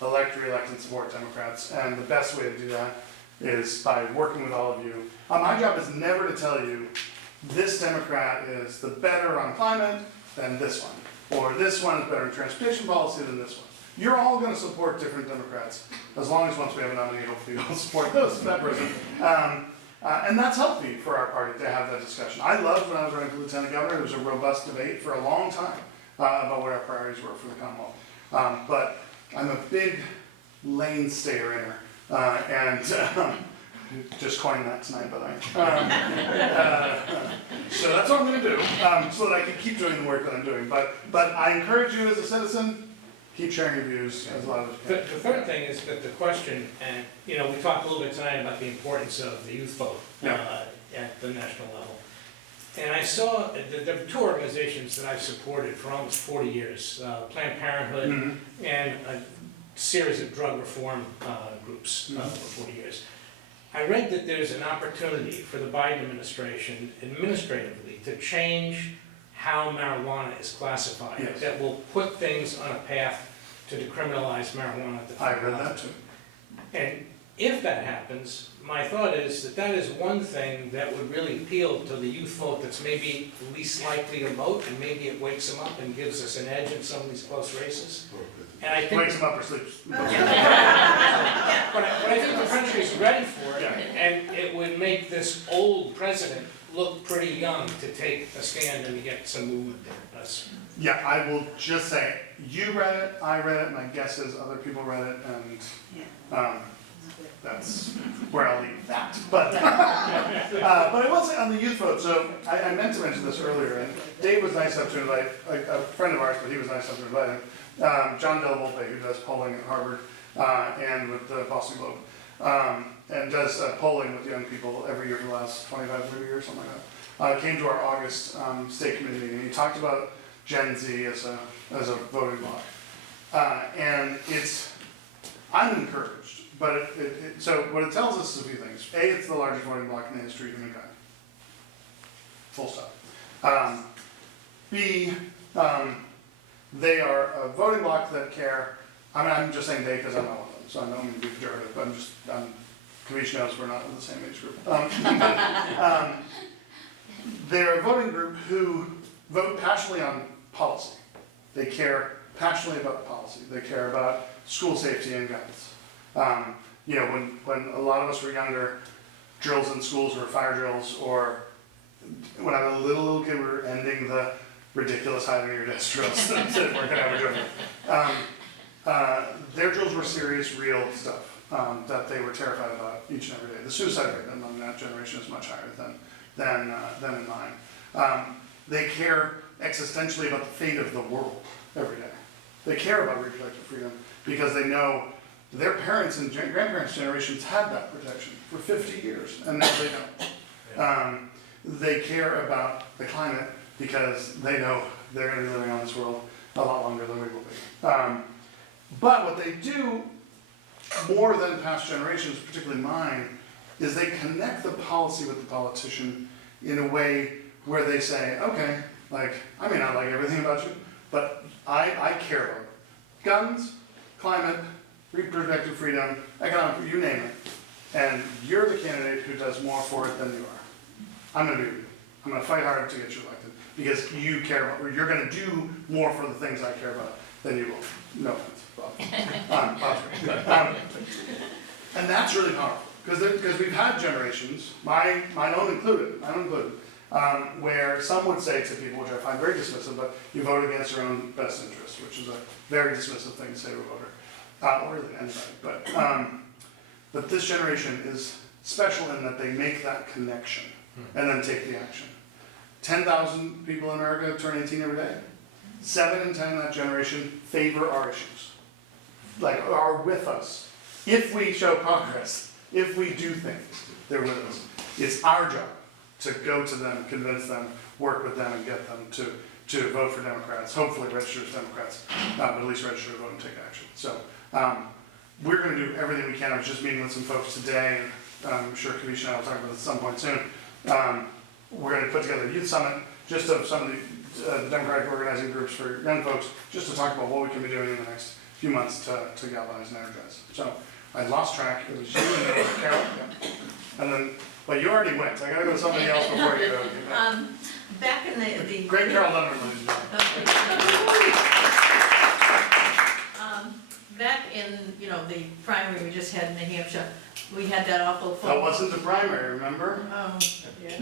elect, re-elect, and support Democrats, and the best way to do that is by working with all of you. My job is never to tell you, this Democrat is the better on climate than this one, or this one is better in transportation policy than this one. You're all going to support different Democrats, as long as once we have a nominee, hopefully you'll support that person. And that's healthy for our party to have that discussion. I loved when I was running for lieutenant governor, there was a robust debate for a long time about what our priorities were for the Commonwealth. But I'm a big lane stayer-inner, and just coined that tonight, by the way. So that's what I'm going to do, so that I can keep doing the work that I'm doing. But I encourage you as a citizen, keep sharing your views as loud as you The can. third thing is that the question, and we talked a little bit tonight about the importance of the youth vote at the national level. And I saw, there are 2 organizations that I've supported for almost 40 years, Planned Parenthood and a series of drug reform groups for 40 years. I read that there's an opportunity for the Biden administration administratively to change how marijuana is classified. Yes. That will put things on a path to decriminalize marijuana at the I federal read level. that too. And if that happens, my thought is that that is one thing that would really appeal to the youth vote that's maybe least likely to vote, and maybe it wakes them up and gives us an edge in some of these close races. And I think, Wakes him up or sleeps. but I think the country's ready for it, and it would make this old president look pretty young to take a stand and to get some movement there. That's, Yeah, I will just say, you read it, I read it, my guess is other people read it, and that's where I'll leave that. But but I will say on the youth vote. So I meant to mention this earlier, and Dave was nice enough to invite a friend of ours, but he was nice enough to invite him. John Del Volpe, who does polling at Harvard and with the Boston Globe, and does polling with young people every year for the last 25, 30 years, something like that. Came to our August state committee meeting. He talked about Gen Z as a voting bloc, and I'm encouraged. But so what it tells us is a few things. A, it's the largest voting bloc in the history of humankind. Full stop. B, they are a voting bloc that care. I mean, I'm just saying they because I'm not one of them, so I don't mean to be pejorative, but Kamish knows we're not in the same age group. They're a voting group who vote passionately on policy. They care passionately about policy. They care about school safety and guns. You know, when a lot of us were younger, drills in schools were fire drills, or when I was a little kid, we were ending the ridiculous hiding your desk drills that weren't ever doing it. Their drills were serious, real stuff that they were terrified about each and every day. The suicide rate among that generation is much higher than in mine. They care existentially about the fate of the world every day. They care about reproductive freedom because they know their parents and grandparents' generations had that protection for 50 years, and now they don't. They care about the climate because they know they're going to be living on this world a lot longer than we will be. But what they do more than past generations, particularly mine, is they connect the policy with the politician in a way where they say, okay, like, I may not like everything about you, but I care about guns, climate, reproductive freedom, economic, you name it. And you're the candidate who does more for it than you are. I'm going to be with you. I'm going to fight hard to get you elected because you care about, or you're going to do more for the things I care about than you will. No offense, Bob. And that's really powerful because we've had generations, mine own included, where some would say to people, which I find very dismissive, but you vote against your own best interest, which is a very dismissive thing to say to a voter. Or really anybody, but this generation is special in that they make that connection and then take the action. 10,000 people in America turn 18 every day. 7 in 10 in that generation favor our issues, like are with us. If we show progress, if we do things, they're with us. It's our job to go to them, convince them, work with them, and get them to vote for Democrats, hopefully register as Democrats, but at least register to vote and take action. So we're going to do everything we can. I was just meeting with some folks today, and I'm sure Kamisha and I will talk about this at some point soon. We're going to put together a youth summit, just of some of the Democratic organizing groups for young folks, just to talk about what we can be doing in the next few months to galvanize and energize. So I lost track. It was you and then Carol, yeah. And then, well, you already went. I got to go to somebody else before you go. Back in the Great Carol Dunn, ladies and gentlemen. Back in, the primary we just had in New Hampshire, we had that awful phone. That wasn't the primary, remember? Oh, yeah.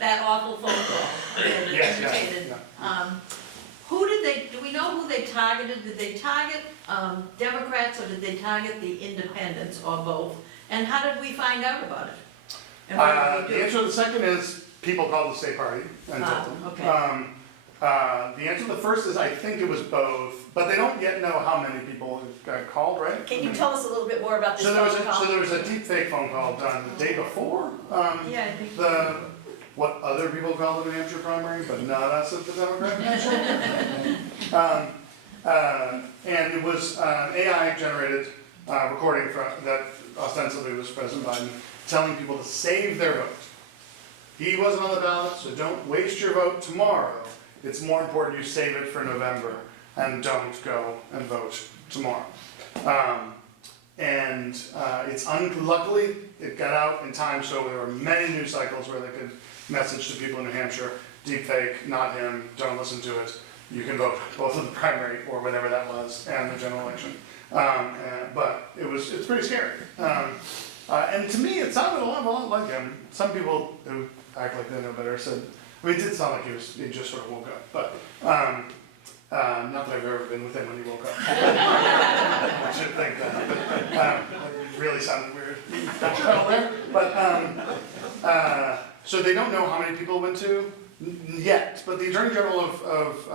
That awful phone call. that Yes, irritated. yeah. Do we know who they targeted? Did they target Democrats or did they target the independents or both? And how did we find out about it? And what did we The do? answer to the second is people called the state party and told them. Okay. The answer to the first is I think it was both, but they don't yet know how many people got called, right? Can you tell us a little bit more about this So phone there was call? a deep fake phone call done the day before. Yeah, I think. What other people call the New Hampshire primary, but not us at the Democratic and it was AI generated recording that ostensibly was President Biden telling people to save their vote. He wasn't on the ballot, so don't waste your vote tomorrow. It's more important you save it for November and don't go and vote tomorrow. Luckily, it got out in time, so there were many news cycles where they could message to people in New Hampshire, deepfake, not him, don't listen to it. You can vote both in the primary or whenever that was and the general election. But it's pretty scary. And to me, it sounded a lot like him. Some people who act like they know better said, I mean, it did sound like he just sort of woke up. But not that I've ever been with him when he woke up. I should think that. really sounded weird. But, so they don't know how many people went to yet, but the Attorney General of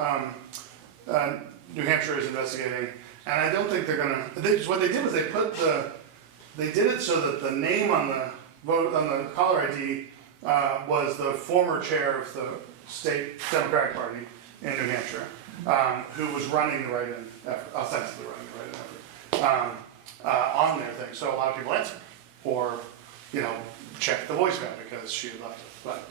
New Hampshire is investigating, and I don't think they're gonna, what they did was they did it so that the name on the vote, on the caller ID, was the former chair of the state Democratic Party in New Hampshire, who was running the write-in effort, ostensibly running the write-in effort, on their thing. So a lot of people answered, or, checked the voicemail because she had left it. But,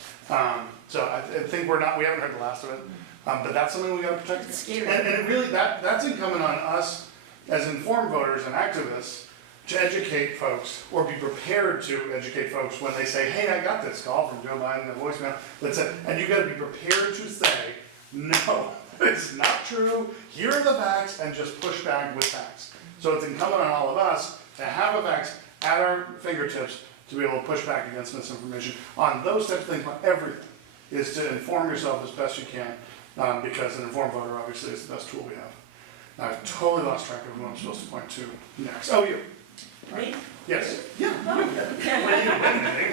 so I think we haven't heard the last of it, but that's something we gotta protect. It's scary. And it really, that's incumbent on us as informed voters and activists to educate folks, or be prepared to educate folks when they say, hey, I got this call from Joe Biden, a voicemail, and you gotta be prepared to say, no, it's not true, here are the facts, and just push back with facts. So it's incumbent on all of us to have the facts at our fingertips to be able to push back against misinformation on those types of things, on everything, is to inform yourself as best you can, because an informed voter obviously is the best tool we have. I've totally lost track of who I'm supposed to point to next. Oh, you. Me? Yes. Yeah. Well, you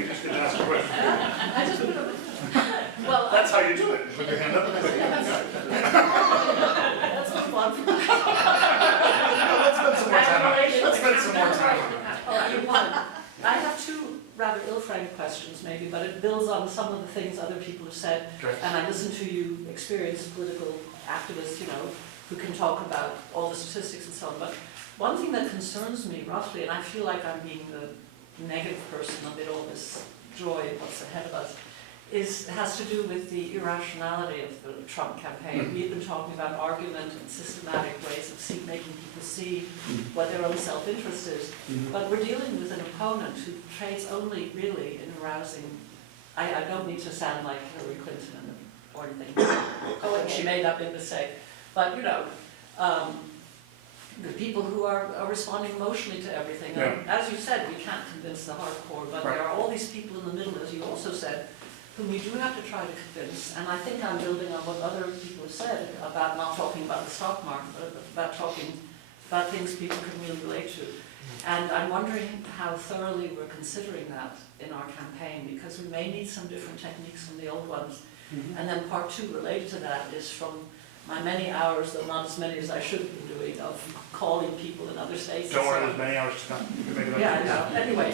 just didn't ask a question. I just put a, well, That's how you do it. Put your hand up and say, that's what fun. let's spend some more time on it. Let's spend some more time on it. All right, I have two rather ill-framed questions maybe, but it builds on some of the things other people have said. Okay. And I listen to you, experienced political activists, who can talk about all the statistics and so on. But one thing that concerns me roughly, and I feel like I'm being the negative person amid all this joy of what's ahead of us, has to do with the irrationality of the Trump campaign. We've been talking about argument and systematic ways of making people see what their own self-interest is. But we're dealing with an opponent who trades only really in arousing, I don't need to sound like Hillary Clinton or anything. She may not be the same. But, the people who are responding emotionally to everything. Yeah. And as you said, we can't convince the hardcore, but Right. there are all these people in the middle, as you also said, whom we do have to try to convince. And I think I'm building on what other people have said about not talking about the stock market, but about talking about things people can really relate to. And I'm wondering how thoroughly we're considering that in our campaign, because we may need some different techniques from the old ones. And then part two related to that is from my many hours, though not as many as I should have been doing, of calling people in other states. Don't worry, there's many hours to come. You can make it up. Yeah, I know. Anyway,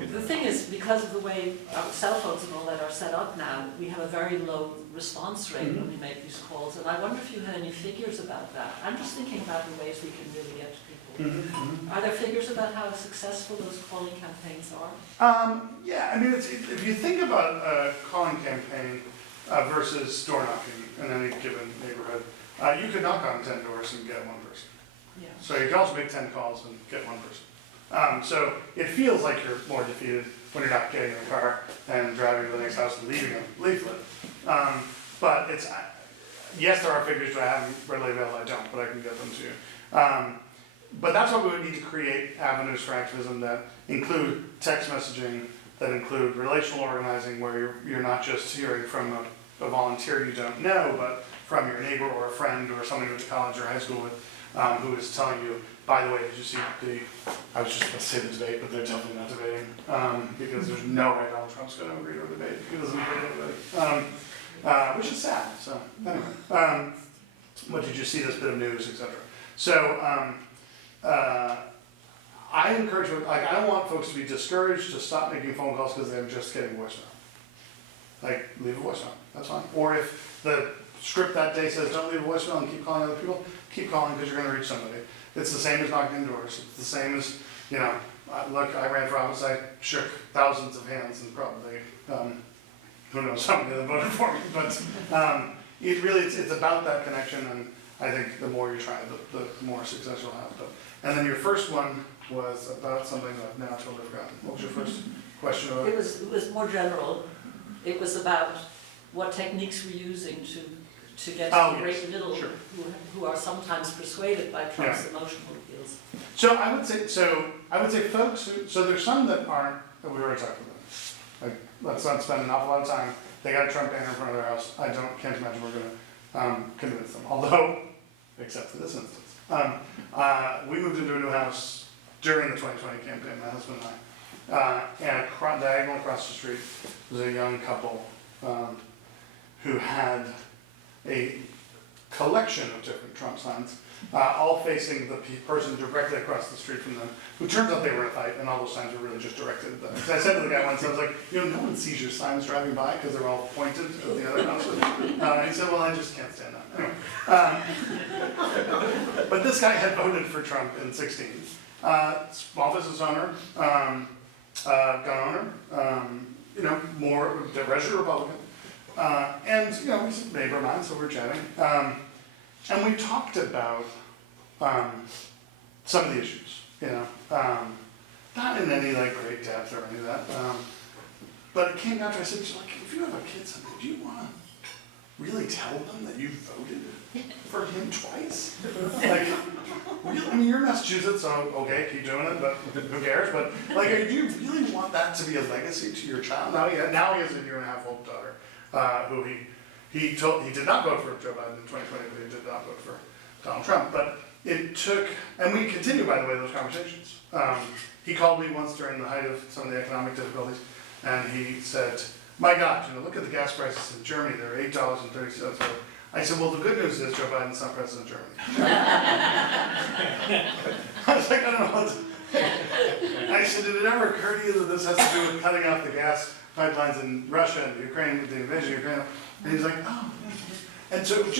the thing is, because of the way our cell phones and all that are set up now, we have a very low response rate when we make these calls. And I wonder if you had any figures about that. I'm just thinking about the ways we can really get to people. Are there figures about how successful those calling campaigns are? Yeah, I mean, if you think about a calling campaign versus door knocking in any given neighborhood, you could knock on 10 doors and get one person. Yeah. So you can also make 10 calls and get one person. So it feels like you're more defeated when you're not getting in the car and driving to the next house and leaving a leaflet. But it's, yes, there are figures that I haven't readily available, I don't, but I can get them to you. But that's why we would need to create avenues for activism that include text messaging, that include relational organizing, where you're not just hearing from a volunteer you don't know, but from your neighbor or a friend or somebody you went to college or high school with, who is telling you, by the way, did you see I was just about to say the debate, but they're definitely not debating, because there's no way Donald Trump's going to agree to a debate. He doesn't agree to anybody, which is sad. So anyway, what did you see this bit of news, etc. So I encourage, I don't want folks to be discouraged to stop making phone calls because they're just getting voicemail. Like, leave a voicemail, that's fine. Or if the script that day says don't leave a voicemail and keep calling other people, keep calling because you're going to reach somebody. It's the same as knocking on doors. It's the same as, look, I ran for office, I shook thousands of hands and probably, who knows, how many of them voted for me. But it's about that connection, and I think the more you try, the more success you'll have. And then your first one was about something that I've now totally forgotten. What was your first question about? It was more general. It was about what techniques we're using to get to the great middle, sure. who are sometimes persuaded by Trump's emotional appeals. So I would say folks so there's some that aren't, that we already talked about. Like, let's not spend an awful lot of time. They got a Trump banner in front of their house. Can't imagine we're gonna convince them. Although, except for this instance. We moved into a new house during the 2020 campaign, my husband and I. And diagonal across the street was a young couple who had a collection of different Trump signs, all facing the person directly across the street from them, who turns out they were in a fight, and all those signs were really just directed at them. I said to the guy once, I was like, no one sees your signs driving by because they're all pointed at the other house. He said, well, I just can't stand that. Anyway, but this guy had voted for Trump in 2016. Small business owner, gun owner, more registered Republican. And, he's a neighbor of mine, so we're chatting. And we talked about some of the issues, not in any great depth or any of that. But it came down to, I said, if you have a kid someday, do you want to really tell them that you voted for him twice? Really? I mean, you're in Massachusetts, so okay, keep doing it, but who cares? But do you really want that to be a legacy to your child? Now he has a 1.5-year-old daughter, who he did not vote for Joe Biden in 2020, but he did not vote for Donald Trump. But it took, and we continue, by the way, those conversations. He called me once during the height of some of the economic difficulties, and he said, my God, look at the gas prices in Germany, they're $8.30. I said, well, the good news is Joe Biden's not president of Germany. I was like, I don't know what to... I said, did it ever occur to you that this has to do with cutting off the gas pipelines in Russia and Ukraine, with the invasion of Ukraine? And he's like, oh. And so it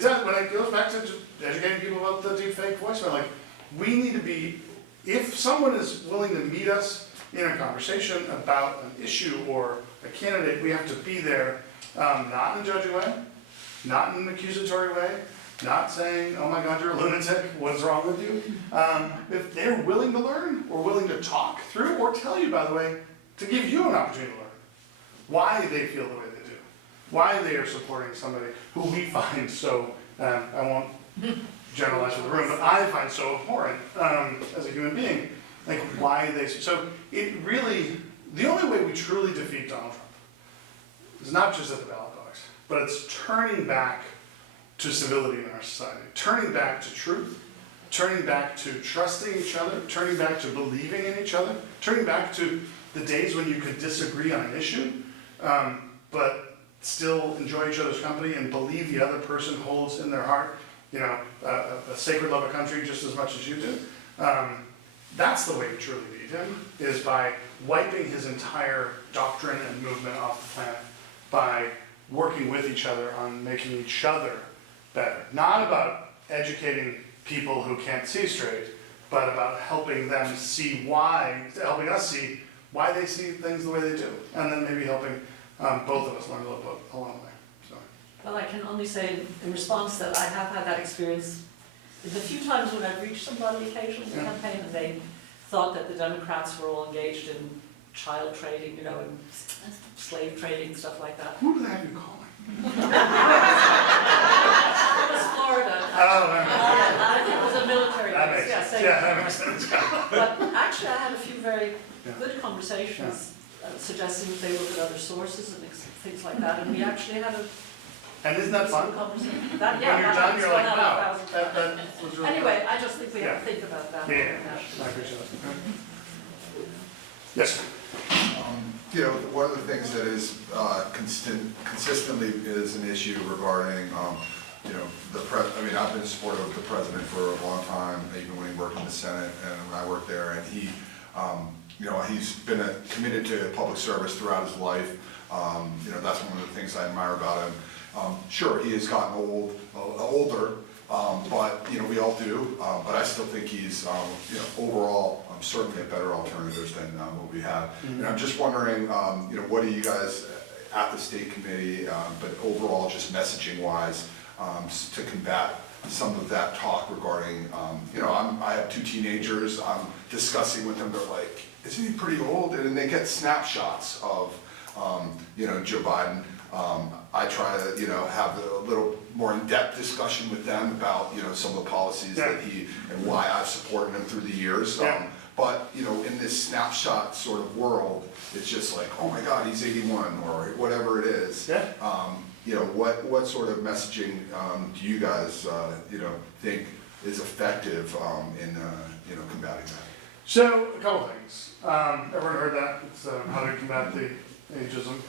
does, when it goes back to just educating people about the deep fake voicemail, we need to be, if someone is willing to meet us in a conversation about an issue or a candidate, we have to be there, not in a judgy way, not in an accusatory way, not saying, oh my God, you're a lunatic, what's wrong with you? If they're willing to learn, or willing to talk through, or tell you, by the way, to give you an opportunity to learn why they feel the way they do, why they are supporting somebody who we find so, I won't generalize for the room, but I find so abhorrent as a human being, why they, so it really, the only way we truly defeat Donald Trump is not just at the ballot box, but it's turning back to civility in our society, turning back to truth, turning back to trusting each other, turning back to believing in each other, turning back to the days when you could disagree on an issue, but still enjoy each other's company and believe the other person holds in their heart, a sacred love of country just as much as you do. That's the way to truly beat him, is by wiping his entire doctrine and movement off the planet, by working with each other on making each other better. Not about educating people who can't see straight, but about helping them see helping us see why they see things the way they do, and then maybe helping both of us learn a little bit along the way. So. Well, I can only say in response that I have had that experience the few times when I've reached somebody occasionally in the campaign and they thought that the Democrats were all engaged in child trading, and slave trading, stuff like that. Who do they have you calling? It was Florida. I think it was a military base. That makes sense. But actually, I had a few very good conversations suggesting that they look at other sources and things like that, and we actually had a And isn't that fun? conversation. When you're done, you're like, wow, that was really Anyway, I just think we have to think about that. Yeah, I appreciate that. Yes. One of the things that is consistently is an issue regarding, I've been supportive of the president for a long time, even when he worked in the Senate and when I worked there, and he, he's been committed to public service throughout his life. That's one of the things I admire about him. Sure, he has gotten older, but we all do. But I still think he's, overall, certainly a better alternative than what we have. And I'm just wondering, what do you guys at the state committee, but overall, just messaging-wise, to combat some of that talk regarding, I have 2 teenagers. I'm discussing with them. They're like, "Isn't he pretty old?" And then they get snapshots of, Joe Biden. I try to, have a little more in-depth discussion with them about, some of the policies that he, and why I've supported him through the years. But, in this snapshot sort of world, it's just like, oh my God, he's 81 or whatever it is. What sort of messaging do you guys, think is effective in combating that. So, a couple things. Everyone heard that? It's how to combat the ageism.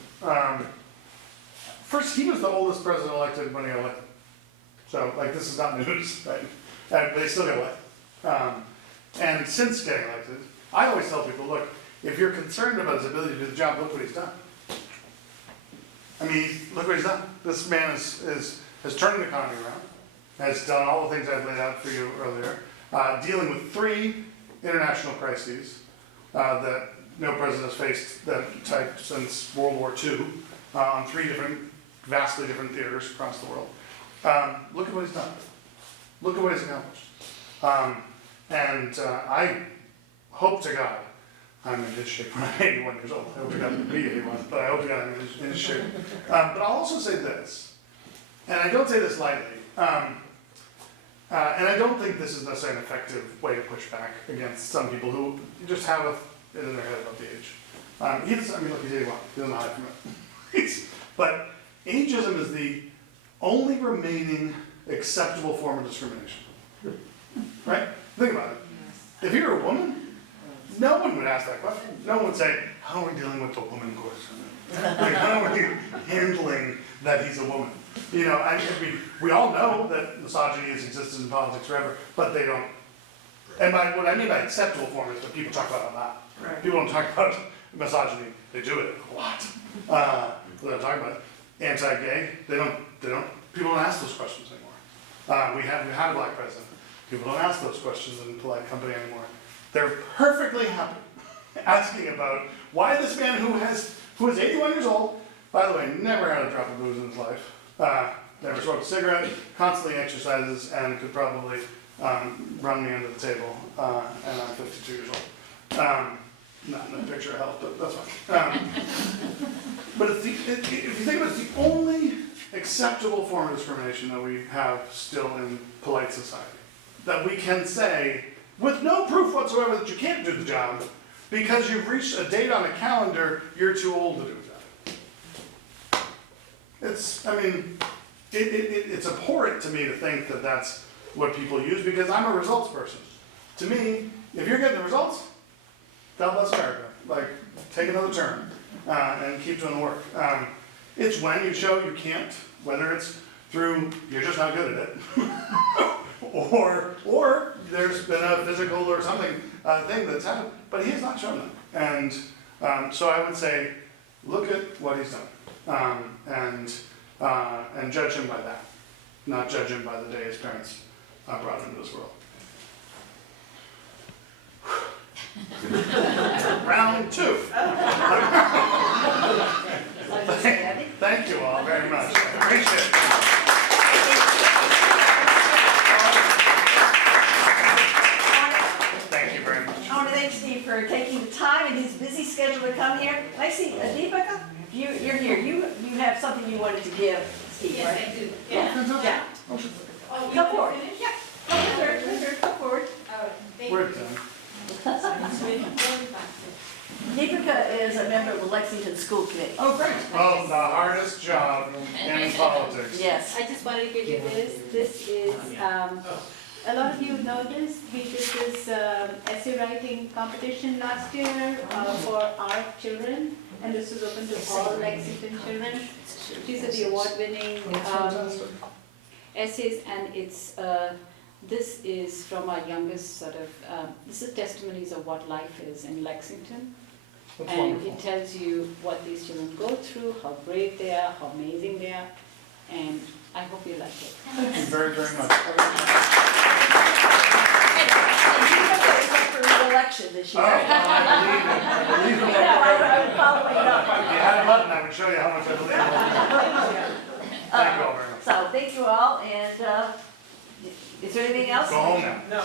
First, he was the oldest president elected when he got elected. So, like, this is not news, right? But he still got elected. And since getting elected, I always tell people, look, if you're concerned about his ability to do the job, look what he's done. I mean, look what he's done. This man has turned the economy around, has done all the things I've laid out for you earlier, dealing with 3 international crises that no president has faced that type since World War II, on 3 vastly different theaters across the world. Look at what he's done. Look at what he's accomplished. I hope to God I'm in his shape when I'm 81 years old. I hope to God I'm 81, but I hope to God I'm in his shape. But I'll also say this, and I don't say this lightly, and I don't think this is necessarily an effective way to push back against some people who just have it in their head about the age. He's 81, he doesn't hide from it. But ageism is the only remaining acceptable form of discrimination. Right? Think about it. If you're a woman, no one would ask that question. No one would say, how are we dealing with the woman question? Like, how are we handling that he's a woman? You know, we all know that misogyny has existed in politics forever, but they don't. And what I mean by acceptable form is what people talk about a lot. Right. People don't talk about misogyny. They do it a lot. They don't talk about it. Anti-gay, they don't. People don't ask those questions anymore. We had a black president. People don't ask those questions in polite company anymore. They're perfectly happy asking about why this man who is 81 years old, by the way, never had a drop of booze in his life, never smoked a cigarette, constantly exercises, and could probably run me under the table, and I'm 52 years old. Not in a picture of health, but that's fine. But if you think about it, it's the only acceptable form of discrimination that we have still in polite society. That we can say, with no proof whatsoever that you can't do the job, because you've reached a date on a calendar, you're too old to do the job. It's abhorrent to me to think that that's what people use, because I'm a results person. To me, if you're getting the results, God bless America. Like, take another turn and keep doing the work. It's when you show you can't, whether it's through you're just not good at it, or there's been a physical or something thing that's happened, but he has not shown that. And so I would say, look at what he's done, and judge him by that, not judge him by the day his parents brought him into this world. Round 2. Thank you all very much. I appreciate it. Thank you very much. I want to thank Steve for taking the time in his busy schedule to come here. And I see, Deepika, you're here. You have something you wanted to give Steve, right? Yes, I do. Yeah. Oh, Come forward. Yeah. Come forward. We're done. Deepika is a member of the Lexington School Committee. Oh, great. Well, the hardest job in politics. Yes. I just wanted to give you this. This is, a lot of you know this. We did this essay writing competition last year for our children. And this was open to all Lexington children. These are the award-winning essays, and it's this is from our youngest sort of, this is testimonies of what life is in Lexington. That's And wonderful. it tells you what these children go through, how brave they are, how amazing they are, and I hope you like it. Thank you very, very much. And Deepika is up for re-election this year. I believe it. I would follow it up. If you had a button, I would show you how much I believe it. Thank you all very much. So thank you all, and is there anything else? Go home now. No.